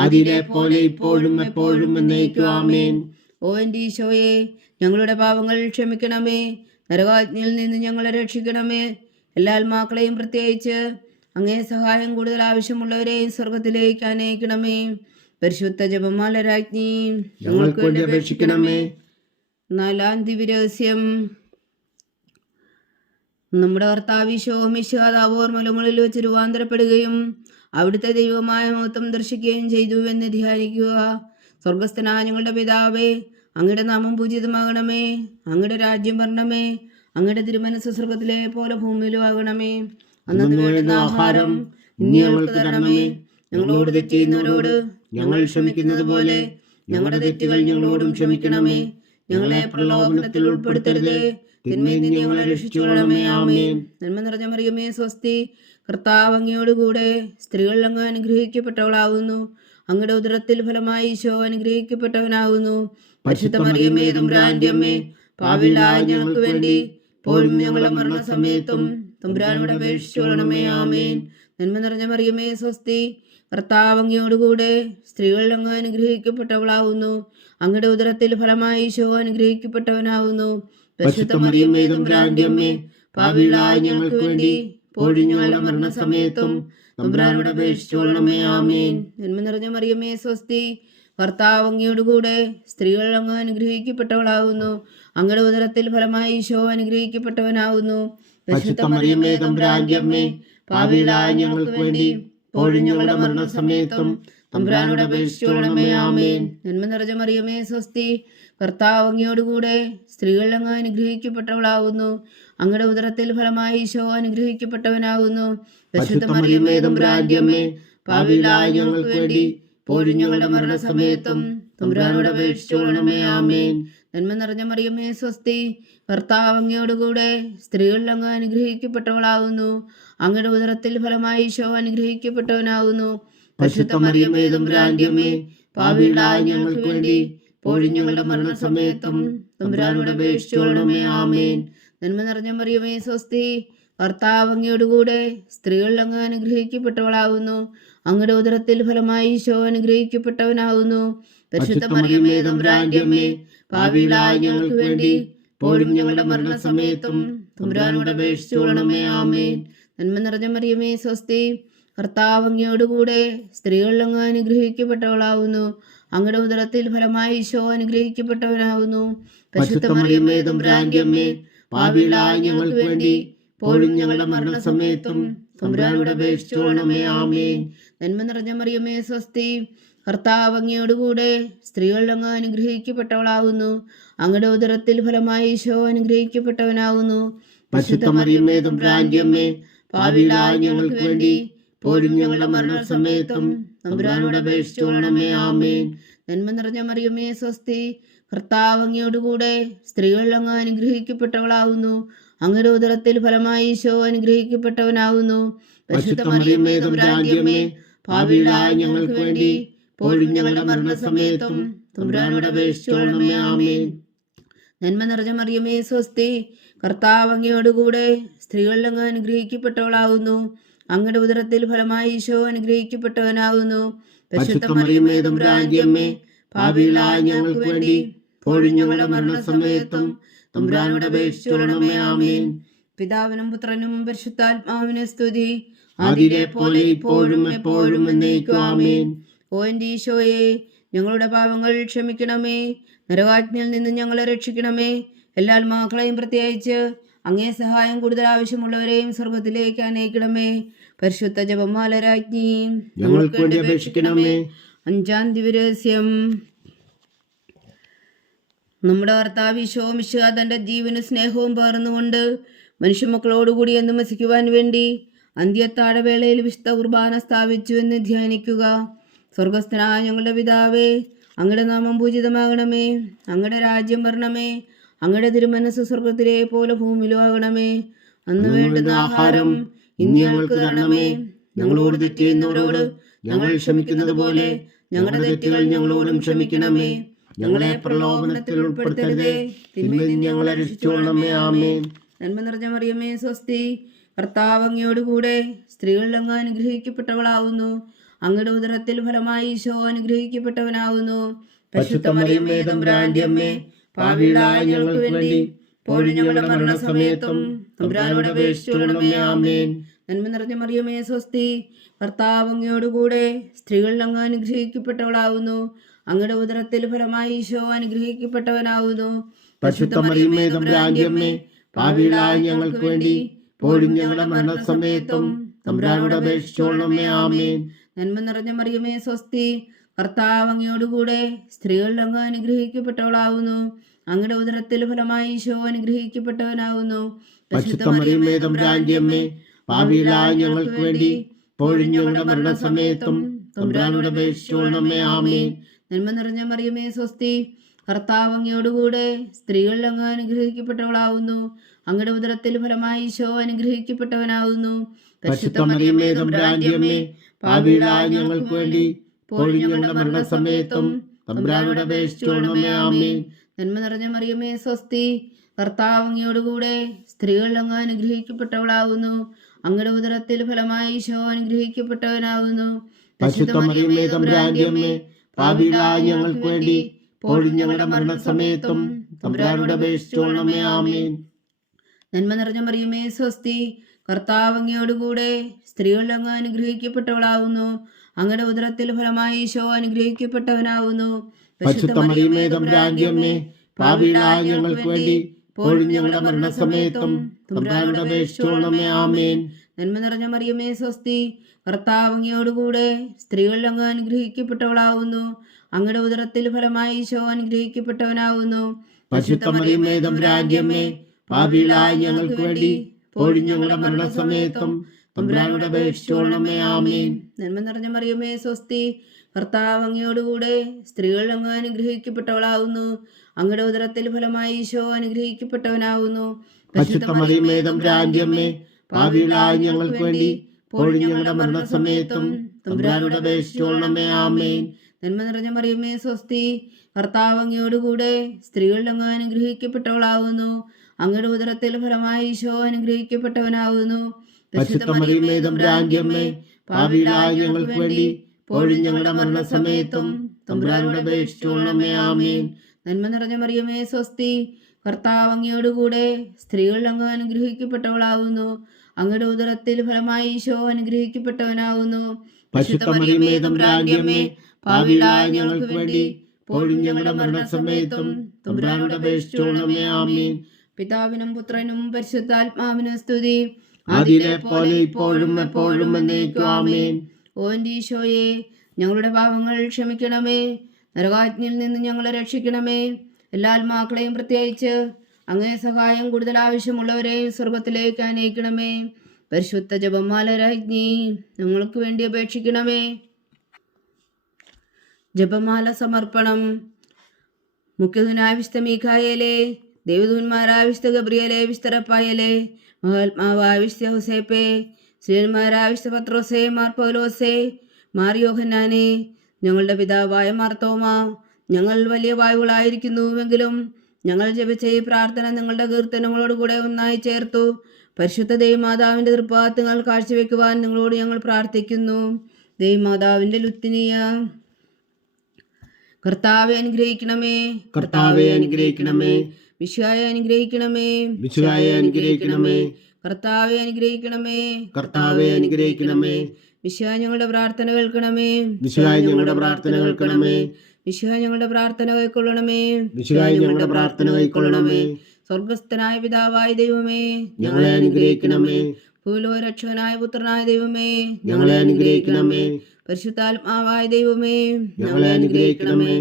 ആദിയിലെ പോലെ ഇപ്പോഴും എപ്പോഴും എന്നേക്കും. ആമേൻ. ഓ എൻ്റെ ഈശോയെ, ഞങ്ങളുടെ പാപങ്ങൾ ക്ഷമിക്കണമേ, നരകാജ്ഞയിൽ നിന്ന് ഞങ്ങളെ രക്ഷിക്കണമേ. എല്ലാ ആത്മാക്കളെയും പ്രത്യേകിച്ച് അങ്ങേ സഹായം കൂടുതൽ ആവശ്യമുള്ളവരെയും സ്വർഗത്തിലേക്ക് അനയിക്കണമേ. പരിശുദ്ധ ജപമാല രാജ്ഞി, ഞങ്ങൾക്ക് വേണ്ടി അപേക്ഷിക്കണമേ. നാലാം ദിവ്യരഹസ്യം. നമ്മുടെ കർത്താവ് ഈശോ മിശിഹാതാവോർ മലമുകളിൽ വെച്ച് രൂപാന്തരപ്പെടുകയും അവിടുത്തെ ദൈവമായ മഹത്വം ദർശിക്കുകയും ചെയ്തു എന്ന് ധ്യാനിക്കുക. സ്വർഗസ്ഥനായ ഞങ്ങളുടെ പിതാവേ, അങ്ങയുടെ നാമം പൂജിതമാകണമേ, അങ്ങയുടെ രാജ്യം വരണമേ, അങ്ങയുടെ തിരുമനസ്സ് സ്വർഗത്തിലെ പോലെ ഭൂമിയിലും ആകണമേ. അന്നു വേണ്ടുന്ന ആഹാരം ഇന്ന് ഞങ്ങൾക്ക് തരണമേ. ഞങ്ങളോട് തെറ്റ് ചെയ്യുന്നവരോട് ഞങ്ങൾ ക്ഷമിക്കുന്നത് പോലെ ഞങ്ങളുടെ തെറ്റുകൾ ഞങ്ങളോടും ക്ഷമിക്കണമേ. ഞങ്ങളെ പ്രലോഭനത്തിൽ ഉൾപ്പെടുത്തരുതേ, തിന്മയിൽ നിന്ന് ഞങ്ങളെ രക്ഷിച്ചുകൊള്ളണമേ. ആമേൻ. നന്മ നിറഞ്ഞ മറിയമേ സ്വസ്തി, കർത്താവ് അങ്ങയോടുകൂടെ സ്ത്രീകൾ അങ്ങ് അനുഗ്രഹിക്കപ്പെട്ടവളാകുന്നു. അങ്ങയുടെ ഉദരത്തിൽ ഫലമായി ഈശോ അനുഗ്രഹിക്കപ്പെട്ടവനാകുന്നു. പരിശുദ്ധ മറിയമേ തമ്പുരാന്റെ അമ്മേ, പാപികളായ ഞങ്ങൾക്ക് വേണ്ടി ഇപ്പോഴും ഞങ്ങളുടെ മരണസമയത്തും തമ്പുരാനോട് അപേക്ഷിച്ചുകൊള്ളണമേ. ആമേൻ. നന്മ നിറഞ്ഞ മറിയമേ സ്വസ്തി, കർത്താവ് അങ്ങയോടുകൂടെ സ്ത്രീകൾ അങ്ങ് അനുഗ്രഹിക്കപ്പെട്ടവളാകുന്നു. അങ്ങയുടെ ഉദരത്തിൽ ഫലമായി ഈശോ അനുഗ്രഹിക്കപ്പെട്ടവനാകുന്നു. പരിശുദ്ധ മറിയമേ തമ്പുരാന്റെ അമ്മേ, പാപികളായ ഞങ്ങൾക്ക് വേണ്ടി ഇപ്പോഴും ഞങ്ങളുടെ മരണസമയത്തും തമ്പുരാനോട് അപേക്ഷിച്ചുകൊള്ളണമേ. ആമേൻ. നന്മ നിറഞ്ഞ മറിയമേ സ്വസ്തി, കർത്താവ് അങ്ങയോടുകൂടെ സ്ത്രീകൾ അങ്ങ് അനുഗ്രഹിക്കപ്പെട്ടവളാകുന്നു. അങ്ങയുടെ ഉദരത്തിൽ ഫലമായി ഈശോ അനുഗ്രഹിക്കപ്പെട്ടവനാകുന്നു. പരിശുദ്ധ മറിയമേ തമ്പുരാന്റെ അമ്മേ, പാപികളായ ഞങ്ങൾക്ക് വേണ്ടി ഇപ്പോഴും ഞങ്ങളുടെ മരണസമയത്തും തമ്പുരാനോട് അപേക്ഷിച്ചുകൊള്ളണമേ. ആമേൻ. നന്മ നിറഞ്ഞ മറിയമേ സ്വസ്തി, കർത്താവ് അങ്ങയോടുകൂടെ സ്ത്രീകൾ അങ്ങ് അനുഗ്രഹിക്കപ്പെട്ടവളാകുന്നു. അങ്ങയുടെ ഉദരത്തിൽ ഫലമായി ഈശോ അനുഗ്രഹിക്കപ്പെട്ടവനാകുന്നു. പരിശുദ്ധ മറിയമേ തമ്പുരാന്റെ അമ്മേ, പാപികളായ ഞങ്ങൾക്ക് വേണ്ടി ഇപ്പോഴും ഞങ്ങളുടെ മരണസമയത്തും തമ്പുരാനോട് അപേക്ഷിച്ചുകൊള്ളണമേ. ആമേൻ. നന്മ നിറഞ്ഞ മറിയമേ സ്വസ്തി, കർത്താവ് അങ്ങയോടുകൂടെ സ്ത്രീകൾ അങ്ങ് അനുഗ്രഹിക്കപ്പെട്ടവളാകുന്നു. അങ്ങയുടെ ഉദരത്തിൽ ഫലമായി ഈശോ അനുഗ്രഹിക്കപ്പെട്ടവനാകുന്നു. പരിശുദ്ധ മറിയമേ തമ്പുരാന്റെ അമ്മേ, പാപികളായ ഞങ്ങൾക്ക് വേണ്ടി ഇപ്പോഴും ഞങ്ങളുടെ മരണസമയത്തും തമ്പുരാനോട് അപേക്ഷിച്ചുകൊള്ളണമേ. ആമേൻ. നന്മ നിറഞ്ഞ മറിയമേ സ്വസ്തി, കർത്താവ് അങ്ങയോടുകൂടെ സ്ത്രീകൾ അങ്ങ് അനുഗ്രഹിക്കപ്പെട്ടവളാകുന്നു. അങ്ങയുടെ ഉദരത്തിൽ ഫലമായി ഈശോ അനുഗ്രഹിക്കപ്പെട്ടവനാകുന്നു. പരിശുദ്ധ മറിയമേ തമ്പുരാന്റെ അമ്മേ, പാപികളായ ഞങ്ങൾക്ക് വേണ്ടി ഇപ്പോഴും ഞങ്ങളുടെ മരണസമയത്തും തമ്പുരാനോട് അപേക്ഷിച്ചുകൊള്ളണമേ. ആമേൻ. നന്മ നിറഞ്ഞ മറിയമേ സ്വസ്തി, കർത്താവ് അങ്ങയോടുകൂടെ സ്ത്രീകൾ അങ്ങ് അനുഗ്രഹിക്കപ്പെട്ടവളാകുന്നു. അങ്ങയുടെ ഉദരത്തിൽ ഫലമായി ഈശോ അനുഗ്രഹിക്കപ്പെട്ടവനാകുന്നു. പരിശുദ്ധ മറിയമേ തമ്പുരാന്റെ അമ്മേ, പാപികളായ ഞങ്ങൾക്ക് വേണ്ടി ഇപ്പോഴും ഞങ്ങളുടെ മരണസമയത്തും തമ്പുരാനോട് അപേക്ഷിച്ചുകൊള്ളണമേ. ആമേൻ. നന്മ നിറഞ്ഞ മറിയമേ സ്വസ്തി, കർത്താവ് അങ്ങയോടുകൂടെ സ്ത്രീകൾ അങ്ങ് അനുഗ്രഹിക്കപ്പെട്ടവളാകുന്നു. അങ്ങയുടെ ഉദരത്തിൽ ഫലമായി ഈശോ അനുഗ്രഹിക്കപ്പെട്ടവനാകുന്നു. പരിശുദ്ധ മറിയമേ തമ്പുരാന്റെ അമ്മേ, പാപികളായ ഞങ്ങൾക്ക് വേണ്ടി ഇപ്പോഴും ഞങ്ങളുടെ മരണസമയത്തും തമ്പുരാനോട് അപേക്ഷിച്ചുകൊള്ളണമേ. ആമേൻ. നന്മ നിറഞ്ഞ മറിയമേ സ്വസ്തി, കർത്താവ് അങ്ങയോടുകൂടെ സ്ത്രീകൾ അങ്ങ് അനുഗ്രഹിക്കപ്പെട്ടവളാകുന്നു. അങ്ങയുടെ ഉദരത്തിൽ ഫലമായി ഈശോ അനുഗ്രഹിക്കപ്പെട്ടവനാകുന്നു. പരിശുദ്ധ മറിയമേ തമ്പുരാന്റെ അമ്മേ, പാപികളായ ഞങ്ങൾക്ക് വേണ്ടി ഇപ്പോഴും ഞങ്ങളുടെ മരണസമയത്തും തമ്പുരാനോട് അപേക്ഷിച്ചുകൊള്ളണമേ. ആമേൻ. നന്മ നിറഞ്ഞ മറിയമേ സ്വസ്തി, കർത്താവ് അങ്ങയോടുകൂടെ സ്ത്രീകൾ അങ്ങ് അനുഗ്രഹിക്കപ്പെട്ടവളാകുന്നു. അങ്ങയുടെ ഉദരത്തിൽ ഫലമായി ഈശോ അനുഗ്രഹിക്കപ്പെട്ടവനാകുന്നു. പരിശുദ്ധ മറിയമേ തമ്പുരാന്റെ അമ്മേ, പാപികളായ ഞങ്ങൾക്ക് വേണ്ടി ഇപ്പോഴും ഞങ്ങളുടെ മരണസമയത്തും തമ്പുരാനോട് അപേക്ഷിച്ചുകൊള്ളണമേ. ആമേൻ. പിതാവിനും പുത്രനും പരിശുദ്ധാത്മാവിനും സ്തുതി, ആദിയിലെ പോലെ ഇപ്പോഴും എപ്പോഴും എന്നേക്കും. ആമേൻ. ഓ എൻ്റെ ഈശോയെ, ഞങ്ങളുടെ പാപങ്ങൾ ക്ഷമിക്കണമേ, നരകാജ്ഞയിൽ നിന്ന് ഞങ്ങളെ രക്ഷിക്കണമേ. എല്ലാ ആത്മാക്കളെയും പ്രത്യേകിച്ച് അങ്ങേ സഹായം കൂടുതൽ ആവശ്യമുള്ളവരെയും സ്വർഗത്തിലേക്ക് അനയിക്കണമേ. പരിശുദ്ധ ജപമാല രാജ്ഞി, ഞങ്ങൾക്ക് വേണ്ടി അപേക്ഷിക്കണമേ. അഞ്ചാം ദിവ്യരഹസ്യം. നമ്മുടെ കർത്താവ് ഈശോ മിശിഹാ തൻ്റെ ജീവനും സ്നേഹവും പകർന്നുകൊണ്ട് മനുഷ്യമക്കളോടുകൂടി എന്നും വസിക്കുവാൻ വേണ്ടി അന്ത്യത്താഴവേളയിൽ വിശുദ്ധ കുർബാന സ്ഥാപിച്ചു എന്ന് ധ്യാനിക്കുക. സ്വർഗസ്ഥനായ ഞങ്ങളുടെ പിതാവേ, അങ്ങയുടെ നാമം പൂജിതമാകണമേ, അങ്ങയുടെ രാജ്യം വരണമേ, അങ്ങയുടെ തിരുമനസ്സ് സ്വർഗത്തിലെ പോലെ ഭൂമിയിലും ആകണമേ. അന്ന് വേണ്ടുന്ന ആഹാരം ഇന്ന് ഞങ്ങൾക്ക് തരണമേ. ഞങ്ങളോട് തെറ്റ് ചെയ്യുന്നവരോട് ഞങ്ങൾ ക്ഷമിക്കുന്നത് പോലെ ഞങ്ങളുടെ തെറ്റുകൾ ഞങ്ങളോടും ക്ഷമിക്കണമേ. ഞങ്ങളെ പ്രലോഭനത്തിൽ ഉൾപ്പെടുത്തരുതേ, തിന്മയിൽ നിന്ന് ഞങ്ങളെ രക്ഷിച്ചുകൊള്ളണമേ. ആമേൻ. നന്മ നിറഞ്ഞ മറിയമേ സ്വസ്തി, കർത്താവ് അങ്ങയോടുകൂടെ സ്ത്രീകളിൽ അങ്ങ് അനുഗ്രഹിക്കപ്പെട്ടവളാവുന്നു. അങ്ങയുടെ ഉദരത്തിൽ ഫലമായി ഈശോ അനുഗ്രഹിക്കപ്പെട്ടവനാവുന്നു. പരിശുദ്ധ മറിയമേ തമ്പുരാന്റെ അമ്മേ, പാപികളായ ഞങ്ങൾക്ക് വേണ്ടി ഇപ്പോഴും ഞങ്ങളുടെ മരണസമയത്തും തമ്പുരാനോട് അപേക്ഷിച്ചുകൊള്ളണമേ. ആമേൻ. നന്മ നിറഞ്ഞ മറിയമേ സ്വസ്തി, കർത്താവ് അങ്ങയോടുകൂടെ സ്ത്രീകളിൽ അങ്ങ് അനുഗ്രഹിക്കപ്പെട്ടവളാവുന്നു. അങ്ങയുടെ ഉദരത്തിൽ ഫലമായി ഈശോ അനുഗ്രഹിക്കപ്പെട്ടവനാവുന്നു. പരിശുദ്ധ മറിയമേ തമ്പുരാന്റെ അമ്മേ, പാപികളായ ഞങ്ങൾക്ക് വേണ്ടി ഇപ്പോഴും ഞങ്ങളുടെ മരണസമയത്തും തമ്പുരാനോട് അപേക്ഷിച്ചുകൊള്ളണമേ. ആമേൻ. നന്മ നിറഞ്ഞ മറിയമേ സ്വസ്തി, കർത്താവ് അങ്ങയോടുകൂടെ സ്ത്രീകളിൽ അങ്ങ് അനുഗ്രഹിക്കപ്പെട്ടവളാവുന്നു. അങ്ങയുടെ ഉദരത്തിൽ ഫലമായി ഈശോ അനുഗ്രഹിക്കപ്പെട്ടവനാവുന്നു. പരിശുദ്ധ മറിയമേ തമ്പുരാന്റെ അമ്മേ, പാപികളായ ഞങ്ങൾക്ക് വേണ്ടി ഇപ്പോഴും ഞങ്ങളുടെ മരണസമയത്തും തമ്പുരാനോട് അപേക്ഷിച്ചുകൊള്ളണമേ. ആമേൻ. നന്മ നിറഞ്ഞ മറിയമേ സ്വസ്തി, കർത്താവ് അങ്ങയോടുകൂടെ സ്ത്രീകളിൽ അങ്ങ് അനുഗ്രഹിക്കപ്പെട്ടവളാവുന്നു. അങ്ങയുടെ ഉദരത്തിൽ ഫലമായി ഈശോ അനുഗ്രഹിക്കപ്പെട്ടവനാവുന്നു. പരിശുദ്ധ മറിയമേ തമ്പുരാന്റെ അമ്മേ, പാപികളായ ഞങ്ങൾക്ക് വേണ്ടി ഇപ്പോഴും ഞങ്ങളുടെ മരണസമയത്തും തമ്പുരാനോട് അപേക്ഷിച്ചുകൊള്ളണമേ. ആമേൻ. നന്മ നിറഞ്ഞ മറിയമേ സ്വസ്തി, കർത്താവ് അങ്ങയോടുകൂടെ സ്ത്രീകളിൽ അങ്ങ് അനുഗ്രഹിക്കപ്പെട്ടവളാവുന്നു. അങ്ങയുടെ ഉദരത്തിൽ ഫലമായി ഈശോ അനുഗ്രഹിക്കപ്പെട്ടവനാവുന്നു. പരിശുദ്ധ മറിയമേ തമ്പുരാന്റെ അമ്മേ, പാപികളായ ഞങ്ങൾക്ക് വേണ്ടി ഇപ്പോഴും ഞങ്ങളുടെ മരണസമയത്തും തമ്പുരാനോട് അപേക്ഷിച്ചുകൊള്ളണമേ. ആമേൻ. നന്മ നിറഞ്ഞ മറിയമേ സ്വസ്തി, കർത്താവ് അങ്ങയോടുകൂടെ സ്ത്രീകളിൽ അങ്ങ് അനുഗ്രഹിക്കപ്പെട്ടവളാവുന്നു. അങ്ങയുടെ ഉദരത്തിൽ ഫലമായി ഈശോ അനുഗ്രഹിക്കപ്പെട്ടവനാവുന്നു. പരിശുദ്ധ മറിയമേ തമ്പുരാന്റെ അമ്മേ, പാപികളായ ഞങ്ങൾക്ക് വേണ്ടി ഇപ്പോഴും ഞങ്ങളുടെ മരണസമയത്തും തമ്പുരാനോട് അപേക്ഷിച്ചുകൊള്ളണമേ. ആമേൻ. നന്മ നിറഞ്ഞ മറിയമേ സ്വസ്തി, കർത്താവ് അങ്ങയോടുകൂടെ സ്ത്രീകളിൽ അങ്ങ് അനുഗ്രഹിക്കപ്പെട്ടവളാവുന്നു. അങ്ങയുടെ ഉദരത്തിൽ ഫലമായി ഈശോ അനുഗ്രഹിക്കപ്പെട്ടവനാവുന്നു. പരിശുദ്ധ മറിയമേ തമ്പുരാന്റെ അമ്മേ, പാപികളായ ഞങ്ങൾക്ക് വേണ്ടി ഇപ്പോഴും ഞങ്ങളുടെ മരണസമയത്തും തമ്പുരാനോട് അപേക്ഷിച്ചുകൊള്ളണമേ. ആമേൻ. നന്മ നിറഞ്ഞ മറിയമേ സ്വസ്തി, കർത്താവ് അങ്ങയോടുകൂടെ സ്ത്രീകളിൽ അങ്ങ് അനുഗ്രഹിക്കപ്പെട്ടവളാവുന്നു. അങ്ങയുടെ ഉദരത്തിൽ ഫലമായി ഈശോ അനുഗ്രഹിക്കപ്പെട്ടവനാവുന്നു. പരിശുദ്ധ മറിയമേ തമ്പുരാന്റെ അമ്മേ, പാപികളായ ഞങ്ങൾക്ക് വേണ്ടി ഇപ്പോഴും ഞങ്ങളുടെ മരണസമയത്തും തമ്പുരാനോട് അപേക്ഷിച്ചുകൊള്ളണമേ. ആമേൻ. നന്മ നിറഞ്ഞ മറിയമേ സ്വസ്തി, കർത്താവ് അങ്ങയോടുകൂടെ സ്ത്രീകളിൽ അങ്ങ് അനുഗ്രഹിക്കപ്പെട്ടവളാവുന്നു. അങ്ങയുടെ ഉദരത്തിൽ ഫലമായി ഈശോ അനുഗ്രഹിക്കപ്പെട്ടവനാവുന്നു. പരിശുദ്ധ മറിയമേ തമ്പുരാന്റെ അമ്മേ, പാപികളായ ഞങ്ങൾക്ക് വേണ്ടി ഇപ്പോഴും ഞങ്ങളുടെ മരണസമയത്തും തമ്പുരാനോട് അപേക്ഷിച്ചുകൊള്ളണമേ. ആമേൻ. നന്മ നിറഞ്ഞ മറിയമേ സ്വസ്തി, കർത്താവ് അങ്ങയോടുകൂടെ സ്ത്രീകളിൽ അങ്ങ് അനുഗ്രഹിക്കപ്പെട്ടവളാവുന്നു. അങ്ങയുടെ ഉദരത്തിൽ ഫലമായി ഈശോ അനുഗ്രഹിക്കപ്പെട്ടവനാവുന്നു. പരിശുദ്ധ മറിയമേ തമ്പുരാന്റെ അമ്മേ, പാപികളായ ഞങ്ങൾക്ക് വേണ്ടി ഇപ്പോഴും ഞങ്ങളുടെ മരണസമയത്തും തമ്പുരാനോട് അപേക്ഷിച്ചുകൊള്ളണമേ. ആമേൻ. പിതാവിനും പുത്രനും പരിശുദ്ധാത്മാവിനും സ്തുതി, ആദിയിലെ പോലെ ഇപ്പോഴും എപ്പോഴും എന്നേക്കും. ആമേൻ. ഓ എൻ്റെ ഈശോയെ, ഞങ്ങളുടെ പാപങ്ങൾ ക്ഷമിക്കണമേ. നരകാജ്ഞയിൽ നിന്ന് ഞങ്ങളെ രക്ഷിക്കണമേ. എല്ലാ ആത്മാക്കളെയും പ്രത്യേകിച്ച് അങ്ങേ സഹായം കൂടുതൽ ആവശ്യമുള്ളവരെയും സ്വർഗത്തിലേക്ക് അനയിക്കണമേ. പരിശുദ്ധ ജപമാല രാജ്ഞി, ഞങ്ങൾക്ക് വേണ്ടി അപേക്ഷിക്കണമേ. ജപമാല സമർപ്പണം. മുഖ്യദൂതനായ വിശുദ്ധ മീഖായേലേ, ദേവദൂതന്മാരായ വിശുദ്ധ ഗബ്രിയേലേ, വിശുദ്ധ റഫായേലേ, മഹാത്മാവായ വിശുദ്ധ യൗസേപ്പേ, ശ്രീയന്മാരായ വിശുദ്ധ പത്രോസേ, മാർ പൗലോസേ, മാർ യോഹന്നാനേ, ഞങ്ങളുടെ പിതാവായ മാർത്തോമ, ഞങ്ങൾ വലിയ വായുകളായിരിക്കുന്നുവെങ്കിലും ഞങ്ങൾ ജപിച്ച ഈ പ്രാർത്ഥന നിങ്ങളുടെ കീർത്തനങ്ങളോടുകൂടെ ഒന്നായി ചേർത്തു പരിശുദ്ധ ദൈവമാതാവിൻ്റെ തൃപ്പാദങ്ങൾ കാഴ്ചവെക്കുവാൻ നിങ്ങളോട് ഞങ്ങൾ പ്രാർത്ഥിക്കുന്നു. ദൈവമാതാവിൻ്റെ ലുത്തിനിയ. കർത്താവെ അനുഗ്രഹിക്കണമേ, കർത്താവെ അനുഗ്രഹിക്കണമേ, മിശിഹായെ അനുഗ്രഹിക്കണമേ, മിശിഹായെ അനുഗ്രഹിക്കണമേ, കർത്താവെ അനുഗ്രഹിക്കണമേ, കർത്താവെ അനുഗ്രഹിക്കണമേ, മിശിഹാ ഞങ്ങളുടെ പ്രാർത്ഥന കേൾക്കണമേ, മിശിഹായെ ഞങ്ങളുടെ പ്രാർത്ഥന കേൾക്കണമേ, മിശിഹാ ഞങ്ങളുടെ പ്രാർത്ഥന കൈക്കൊള്ളണമേ, മിശിഹായെ ഞങ്ങളുടെ പ്രാർത്ഥന കൈക്കൊള്ളണമേ. സ്വർഗസ്ഥനായ പിതാവായ ദൈവമേ, ഞങ്ങളെ അനുഗ്രഹിക്കണമേ. ഭൂലോകരക്ഷകനായ പുത്രനായ ദൈവമേ, ഞങ്ങളെ അനുഗ്രഹിക്കണമേ. പരിശുദ്ധാത്മാവായ ദൈവമേ, ഞങ്ങളെ അനുഗ്രഹിക്കണമേ.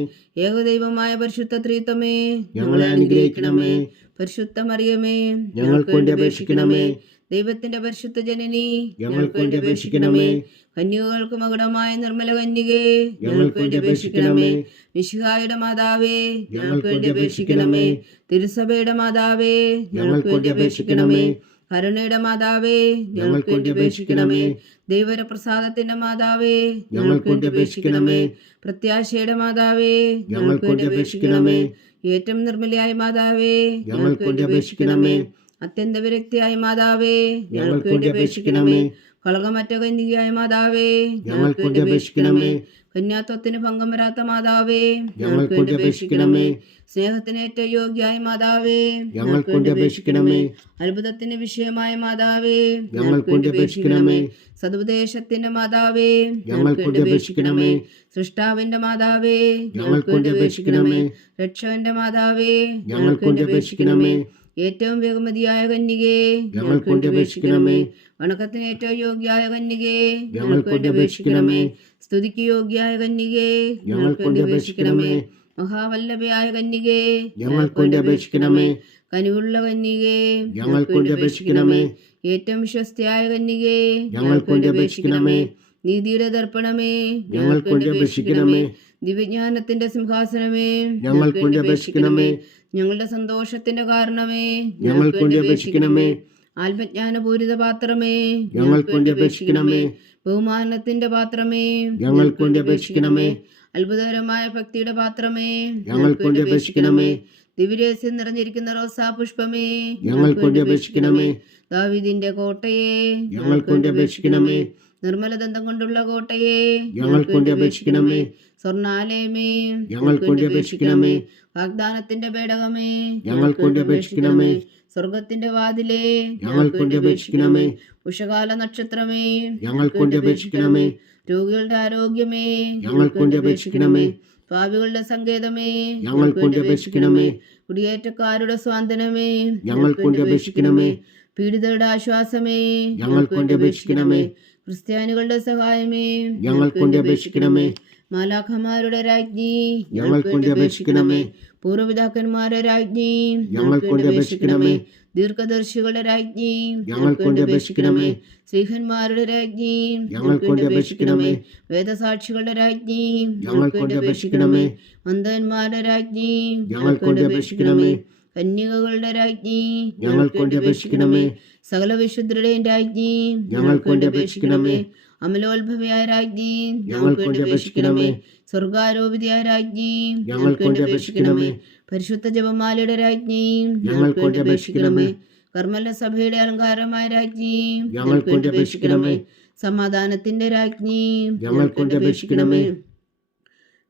ഏകദൈവമായ പരിശുദ്ധ ത്രിത്വമേ, ഞങ്ങളെ അനുഗ്രഹിക്കണമേ. പരിശുദ്ധ മറിയമേ, ഞങ്ങൾക്ക് വേണ്ടി അപേക്ഷിക്കണമേ. ദൈവത്തിന്റെ പരിശുദ്ധ ജനനി, ഞങ്ങൾക്ക് വേണ്ടി അപേക്ഷിക്കണമേ. കന്യകൾക്ക് മകുടമായ നിർമ്മല കന്യകേ, ഞങ്ങൾക്ക് വേണ്ടി അപേക്ഷിക്കണമേ. മിശിഹായുടെ മാതാവേ, ഞങ്ങൾക്ക് വേണ്ടി അപേക്ഷിക്കണമേ. തിരുസഭയുടെ മാതാവേ, ഞങ്ങൾക്ക് വേണ്ടി അപേക്ഷിക്കണമേ. കരുണയുടെ മാതാവേ ഞങ്ങൾക്ക് വേണ്ടി അപേക്ഷിക്കണമേ. ദൈവപ്രസാദത്തിന്റെ മാതാവേ ഞങ്ങൾക്ക് വേണ്ടി അപേക്ഷിക്കണമേ. പ്രത്യാശയുടെ മാതാവേ ഞങ്ങൾക്ക് വേണ്ടി അപേക്ഷിക്കണമേ. ഏറ്റവും നിർമ്മലയായ മാതാവേ ഞങ്ങൾക്ക് വേണ്ടി അപേക്ഷിക്കണമേ. അത്യന്ത വിരക്തിയായ മാതാവേ ഞങ്ങൾക്ക് വേണ്ടി അപേക്ഷിക്കണമേ. കളകമറ്റ കന്യകയായ മാതാവേ ഞങ്ങൾക്ക് വേണ്ടി അപേക്ഷിക്കണമേ. കന്യാത്വത്തിന് ഭംഗം വരാത്ത മാതാവേ ഞങ്ങൾക്ക് വേണ്ടി അപേക്ഷിക്കണമേ. സ്നേഹത്തിന് ഏറ്റവും യോഗ്യായ മാതാവേ ഞങ്ങൾക്ക് വേണ്ടി അപേക്ഷിക്കണമേ. അത്ഭുതത്തിന് വിഷയമായ മാതാവേ ഞങ്ങൾക്ക് വേണ്ടി അപേക്ഷിക്കണമേ. സതുപദേശത്തിന്റെ മാതാവേ ഞങ്ങൾക്ക് വേണ്ടി അപേക്ഷിക്കണമേ. സൃഷ്ടാവിന്റെ മാതാവേ ഞങ്ങൾക്ക് വേണ്ടി അപേക്ഷിക്കണമേ. രക്ഷകന്റെ മാതാവേ ഞങ്ങൾക്ക് വേണ്ടി അപേക്ഷിക്കണമേ. ഏറ്റവും ബഹുമതിയായ കന്യകേ ഞങ്ങൾക്ക് വേണ്ടി അപേക്ഷിക്കണമേ. വണക്കത്തിന് ഏറ്റവും യോഗ്യായ കന്യകേ ഞങ്ങൾക്ക് വേണ്ടി അപേക്ഷിക്കണമേ. സ്തുതിക്ക് യോഗ്യായ കന്യകേ ഞങ്ങൾക്ക് വേണ്ടി അപേക്ഷിക്കണമേ. മഹാവല്ലഭയായ കന്യകേ ഞങ്ങൾക്ക് വേണ്ടി അപേക്ഷിക്കണമേ. കനിവുള്ള കന്യകേ ഞങ്ങൾക്ക് വേണ്ടി അപേക്ഷിക്കണമേ. ഏറ്റവും വിശ്വസ്തയായ കന്യകേ ഞങ്ങൾക്ക് വേണ്ടി അപേക്ഷിക്കണമേ. നീതിയുടെ ദർപ്പണമേ ഞങ്ങൾക്ക് വേണ്ടി അപേക്ഷിക്കണമേ. ദിവ്യജ്ഞാനത്തിന്റെ സിംഹാസനമേ ഞങ്ങൾക്ക് വേണ്ടി അപേക്ഷിക്കണമേ. ഞങ്ങളുടെ സന്തോഷത്തിന്റെ കാരണമേ ഞങ്ങൾക്ക് വേണ്ടി അപേക്ഷിക്കണമേ. ആത്മജ്ഞാനപൂരിത പാത്രമേ ഞങ്ങൾക്ക് വേണ്ടി അപേക്ഷിക്കണമേ. ബഹുമാനത്തിന്റെ പാത്രമേ ഞങ്ങൾക്ക് വേണ്ടി അപേക്ഷിക്കണമേ. അത്ഭുതകരമായ ഭക്തിയുടെ പാത്രമേ ഞങ്ങൾക്ക് വേണ്ടി അപേക്ഷിക്കണമേ. ദിവ്യരഹസ്യം നിറഞ്ഞിരിക്കുന്ന റോസാ പുഷ്പമേ ഞങ്ങൾക്ക് വേണ്ടി അപേക്ഷിക്കണമേ. ദാവീദിന്റെ കോട്ടയെ ഞങ്ങൾക്ക് വേണ്ടി അപേക്ഷിക്കണമേ. നിർമ്മലദന്തം കൊണ്ടുള്ള കോട്ടയെ ഞങ്ങൾക്ക് വേണ്ടി അപേക്ഷിക്കണമേ. സ്വർണാലയമേ ഞങ്ങൾക്ക് വേണ്ടി അപേക്ഷിക്കണമേ. വാഗ്ദാനത്തിന്റെ പേടകമേ ഞങ്ങൾക്ക് വേണ്ടി അപേക്ഷിക്കണമേ. സ്വർഗത്തിന്റെ വാതിലേ ഞങ്ങൾക്ക് വേണ്ടി അപേക്ഷിക്കണമേ. ഉഷകാല നക്ഷത്രമേ ഞങ്ങൾക്ക് വേണ്ടി അപേക്ഷിക്കണമേ. രോഗികളുടെ ആരോഗ്യമേ ഞങ്ങൾക്ക് വേണ്ടി അപേക്ഷിക്കണമേ. പാപികളുടെ സങ്കേതമേ ഞങ്ങൾക്ക് വേണ്ടി അപേക്ഷിക്കണമേ. കുടിയേറ്റക്കാരുടെ സ്വാന്തനമേ ഞങ്ങൾക്ക് വേണ്ടി അപേക്ഷിക്കണമേ. പീഡിതരുടെ ആശ്വാസമേ ഞങ്ങൾക്ക് വേണ്ടി അപേക്ഷിക്കണമേ. ക്രിസ്ത്യാനികളുടെ സഹായമേ ഞങ്ങൾക്ക് വേണ്ടി അപേക്ഷിക്കണമേ. മാലാഖമാരുടെ രാജ്ഞി ഞങ്ങൾക്ക് വേണ്ടി അപേക്ഷിക്കണമേ. പൂർവ്വപിതാക്കന്മാരുടെ രാജ്ഞി ഞങ്ങൾക്ക് വേണ്ടി അപേക്ഷിക്കണമേ. ദീർഘദർശികളുടെ രാജ്ഞി ഞങ്ങൾക്ക് വേണ്ടി അപേക്ഷിക്കണമേ. ശ്രീഹന്മാരുടെ രാജ്ഞി ഞങ്ങൾക്ക് വേണ്ടി അപേക്ഷിക്കണമേ. വേദസാക്ഷികളുടെ രാജ്ഞി ഞങ്ങൾക്ക് വേണ്ടി അപേക്ഷിക്കണമേ. മന്ദന്മാരുടെ രാജ്ഞി ഞങ്ങൾക്ക് വേണ്ടി അപേക്ഷിക്കണമേ. കന്യകകളുടെ രാജ്ഞി ഞങ്ങൾക്ക് വേണ്ടി അപേക്ഷിക്കണമേ. സകല വിശുദ്ധരുടെയും രാജ്ഞി ഞങ്ങൾക്ക് വേണ്ടി അപേക്ഷിക്കണമേ. അമലോത്ഭവയായ രാജ്ഞി ഞങ്ങൾക്ക് വേണ്ടി അപേക്ഷിക്കണമേ. സ്വർഗാരോപിതയായ രാജ്ഞി ഞങ്ങൾക്ക് വേണ്ടി അപേക്ഷിക്കണമേ. പരിശുദ്ധ ജപമാലയുടെ രാജ്ഞി ഞങ്ങൾക്ക് വേണ്ടി അപേക്ഷിക്കണമേ. കർമ്മല സഭയുടെ അലങ്കാരമായ രാജ്ഞി ഞങ്ങൾക്ക് വേണ്ടി അപേക്ഷിക്കണമേ. സമാധാനത്തിന്റെ രാജ്ഞി ഞങ്ങൾക്ക് വേണ്ടി അപേക്ഷിക്കണമേ.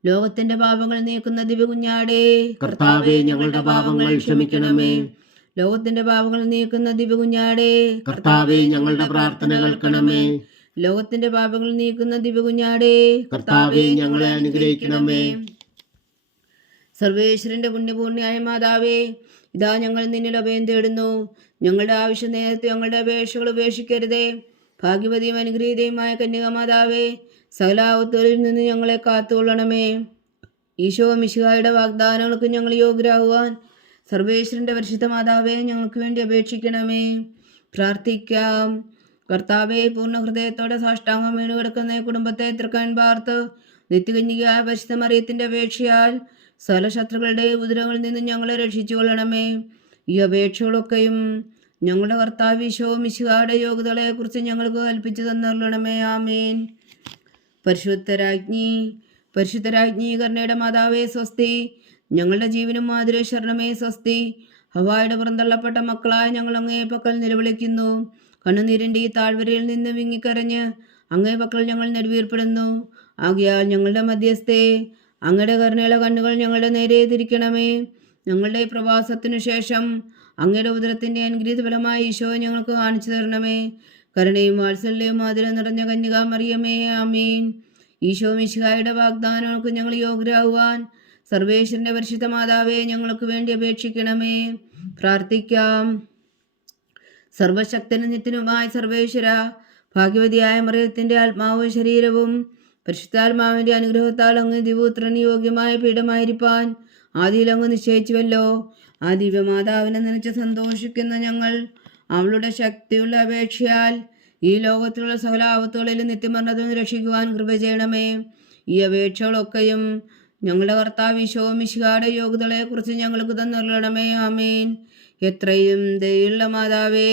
ലോകത്തിന്റെ പാപങ്ങൾ നീക്കുന്ന ദിവ്യകുഞ്ഞാടേ കർത്താവേ, ഞങ്ങളുടെ പാപങ്ങൾ ക്ഷമിക്കണമേ. ലോകത്തിന്റെ പാപങ്ങൾ നീക്കുന്ന ദിവ്യകുഞ്ഞാടേ കർത്താവേ, ഞങ്ങളുടെ പ്രാർത്ഥന കേൾക്കണമേ. ലോകത്തിന്റെ പാപങ്ങൾ നീക്കുന്ന ദിവ്യകുഞ്ഞാടേ കർത്താവേ, ഞങ്ങളെ അനുഗ്രഹിക്കണമേ. സർവേശ്വരന്റെ പുണ്യപൂർണ്ണയായ മാതാവേ, ഇതാ ഞങ്ങൾ നിന്നിൽ അഭയം തേടുന്നു. ഞങ്ങളുടെ ആവശ്യ നേരത്തെ ഞങ്ങളുടെ അപേക്ഷകൾ ഉപേക്ഷിക്കരുതേ. ഭാഗ്യവതിയും അനുഗ്രഹീതയുമായ കന്യക മാതാവേ, സകലാവത്തോലിൽ നിന്ന് ഞങ്ങളെ കാത്തുകൊള്ളണമേ. ഈശോ മിശിഹായുടെ വാഗ്ദാനങ്ങൾക്ക് ഞങ്ങൾ യോഗ്യരാകുവാൻ സർവേശ്വരന്റെ പരിശുദ്ധ മാതാവേ, ഞങ്ങൾക്ക് വേണ്ടി അപേക്ഷിക്കണമേ. പ്രാർത്ഥിക്കാം. കർത്താവെ, പൂർണ്ണ ഹൃദയത്തോടെ സാഷ്ടാംഗം വീണ് കിടക്കുന്ന ഈ കുടുംബത്തെ തൃക്കൺ പാർത്ത് നിത്യകന്യകയായ പരിശുദ്ധ മറിയത്തിന്റെ അപേക്ഷയാൽ സകല ശത്രുക്കളുടെ ഉപദ്രവങ്ങളിൽ നിന്നും ഞങ്ങളെ രക്ഷിച്ചു കൊള്ളണമേ. ഈ അപേക്ഷകളൊക്കെയും ഞങ്ങളുടെ കർത്താവ് ഈശോ മിശിഹായുടെ യോഗ്യതകളെക്കുറിച്ച് ഞങ്ങൾക്ക് കൽപ്പിച്ചു തന്നരുളണമേ. ആമേൻ. പരിശുദ്ധരാജ്ഞി കരുണയുടെ മാതാവേ സ്വസ്തി. ഞങ്ങളുടെ ജീവനും മാധുര്യ ശരണമേ സ്വസ്തി. ഹവായുടെ പുറന്തള്ളപ്പെട്ട മക്കളായ ഞങ്ങൾ അങ്ങേ പക്കൽ നിലവിളിക്കുന്നു. കണ്ണുനീരിൻ്റെ ഈ താഴ്വരയിൽ നിന്ന് വിങ്ങിക്കരഞ്ഞ് അങ്ങേ പക്കൽ ഞങ്ങൾ നെടുവീർപ്പെടുന്നു. ആകയാൽ ഞങ്ങളുടെ മധ്യസ്ഥേ, അങ്ങയുടെ കരുണയുള്ള കണ്ണുകൾ ഞങ്ങളുടെ നേരെ തിരിക്കണമേ. ഞങ്ങളുടെ പ്രവാസത്തിനു ശേഷം അങ്ങയുടെ ഉദരത്തിൻ്റെ അനുഗ്രഹീത ഫലമായി ഈശോ ഞങ്ങൾക്ക് കാണിച്ചു തരണമേ. കരുണയും വാത്സല്യവും മാധുര്യം നിറഞ്ഞ കന്യകാ മറിയമേ, ആമീൻ. ഈശോ മിശിഹായുടെ വാഗ്ദാനങ്ങൾക്ക് ഞങ്ങൾ യോഗ്യരാകുവാൻ സർവേശ്വരന്റെ പരിശുദ്ധ മാതാവേ, ഞങ്ങൾക്ക് വേണ്ടി അപേക്ഷിക്കണമേ. പ്രാർത്ഥിക്കാം. സർവശക്തനും നിത്യനുമായ സർവേശ്വര, ഭാഗ്യവതിയായ മറിയത്തിന്റെ ആത്മാവും ശരീരവും പരിശുദ്ധാത്മാവിന്റെ അനുഗ്രഹത്താൽ അങ്ങ് ദിവപുത്രന് യോഗ്യമായ പീഠമായിരിക്കാൻ ആദിയിൽ അങ്ങ് നിശ്ചയിച്ചുവല്ലോ. ആ ദിവ്യമാതാവിനെ നനച്ച് സന്തോഷിക്കുന്ന ഞങ്ങൾ അവളുടെ ശക്തിയുള്ള അപേക്ഷയാൽ ഈ ലോകത്തിലുള്ള സകല ആപത്തുകളിലും നിത്യമരണത്തിൽ നിന്ന് രക്ഷിക്കുവാൻ കൃപ ചെയ്യണമേ. ഈ അപേക്ഷകളൊക്കെയും ഞങ്ങളുടെ കർത്താവ് ഈശോ മിശിഹായുടെ യോഗ്യതകളെക്കുറിച്ച് ഞങ്ങൾക്ക് തന്നരുളണമേ. ആമേൻ. എത്രയും ദയുള്ള മാതാവേ,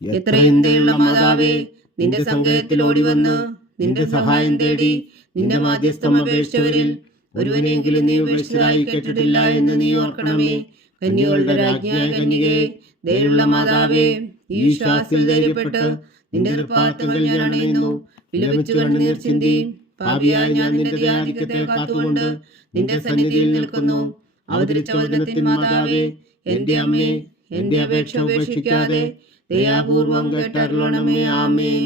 എത്രയും ദയുള്ള മാതാവേ, നിന്റെ സങ്കേതത്തിൽ ഓടിവന്ന് നിന്റെ സഹായം തേടി നിന്റെ മാധ്യസ്ഥം അപേക്ഷിച്ചവരിൽ ഒരുവനെങ്കിലും നീ ഉപേക്ഷിച്ചതായി കേട്ടിട്ടില്ല എന്ന് നീ ഓർക്കണമേ. കന്യകളുടെ രാജ്ഞിയായ കന്യകേ, ദയുള്ള മാതാവേ, ഈ ശ്വാസത്തിൽ ധൈര്യപ്പെട്ട് നിന്റെ തൃപ്പാദങ്ങൾ ഞാൻ അണയുന്നു. വിലപിച്ചു കണ്ണുനീർ ചിന്തി പാപിയായ ഞാൻ നിന്റെ ദയാധിക്യത്തെ കാത്തുകൊണ്ട് നിന്റെ സന്നിധിയിൽ നിൽക്കുന്നു. അവതരിച്ച വചനത്തിൻ മാതാവേ, എന്റെ അമ്മേ, എന്റെ അപേക്ഷ ഉപേക്ഷിക്കാതെ ദയാപൂർവം കേട്ടരുളണമേ. ആമേൻ.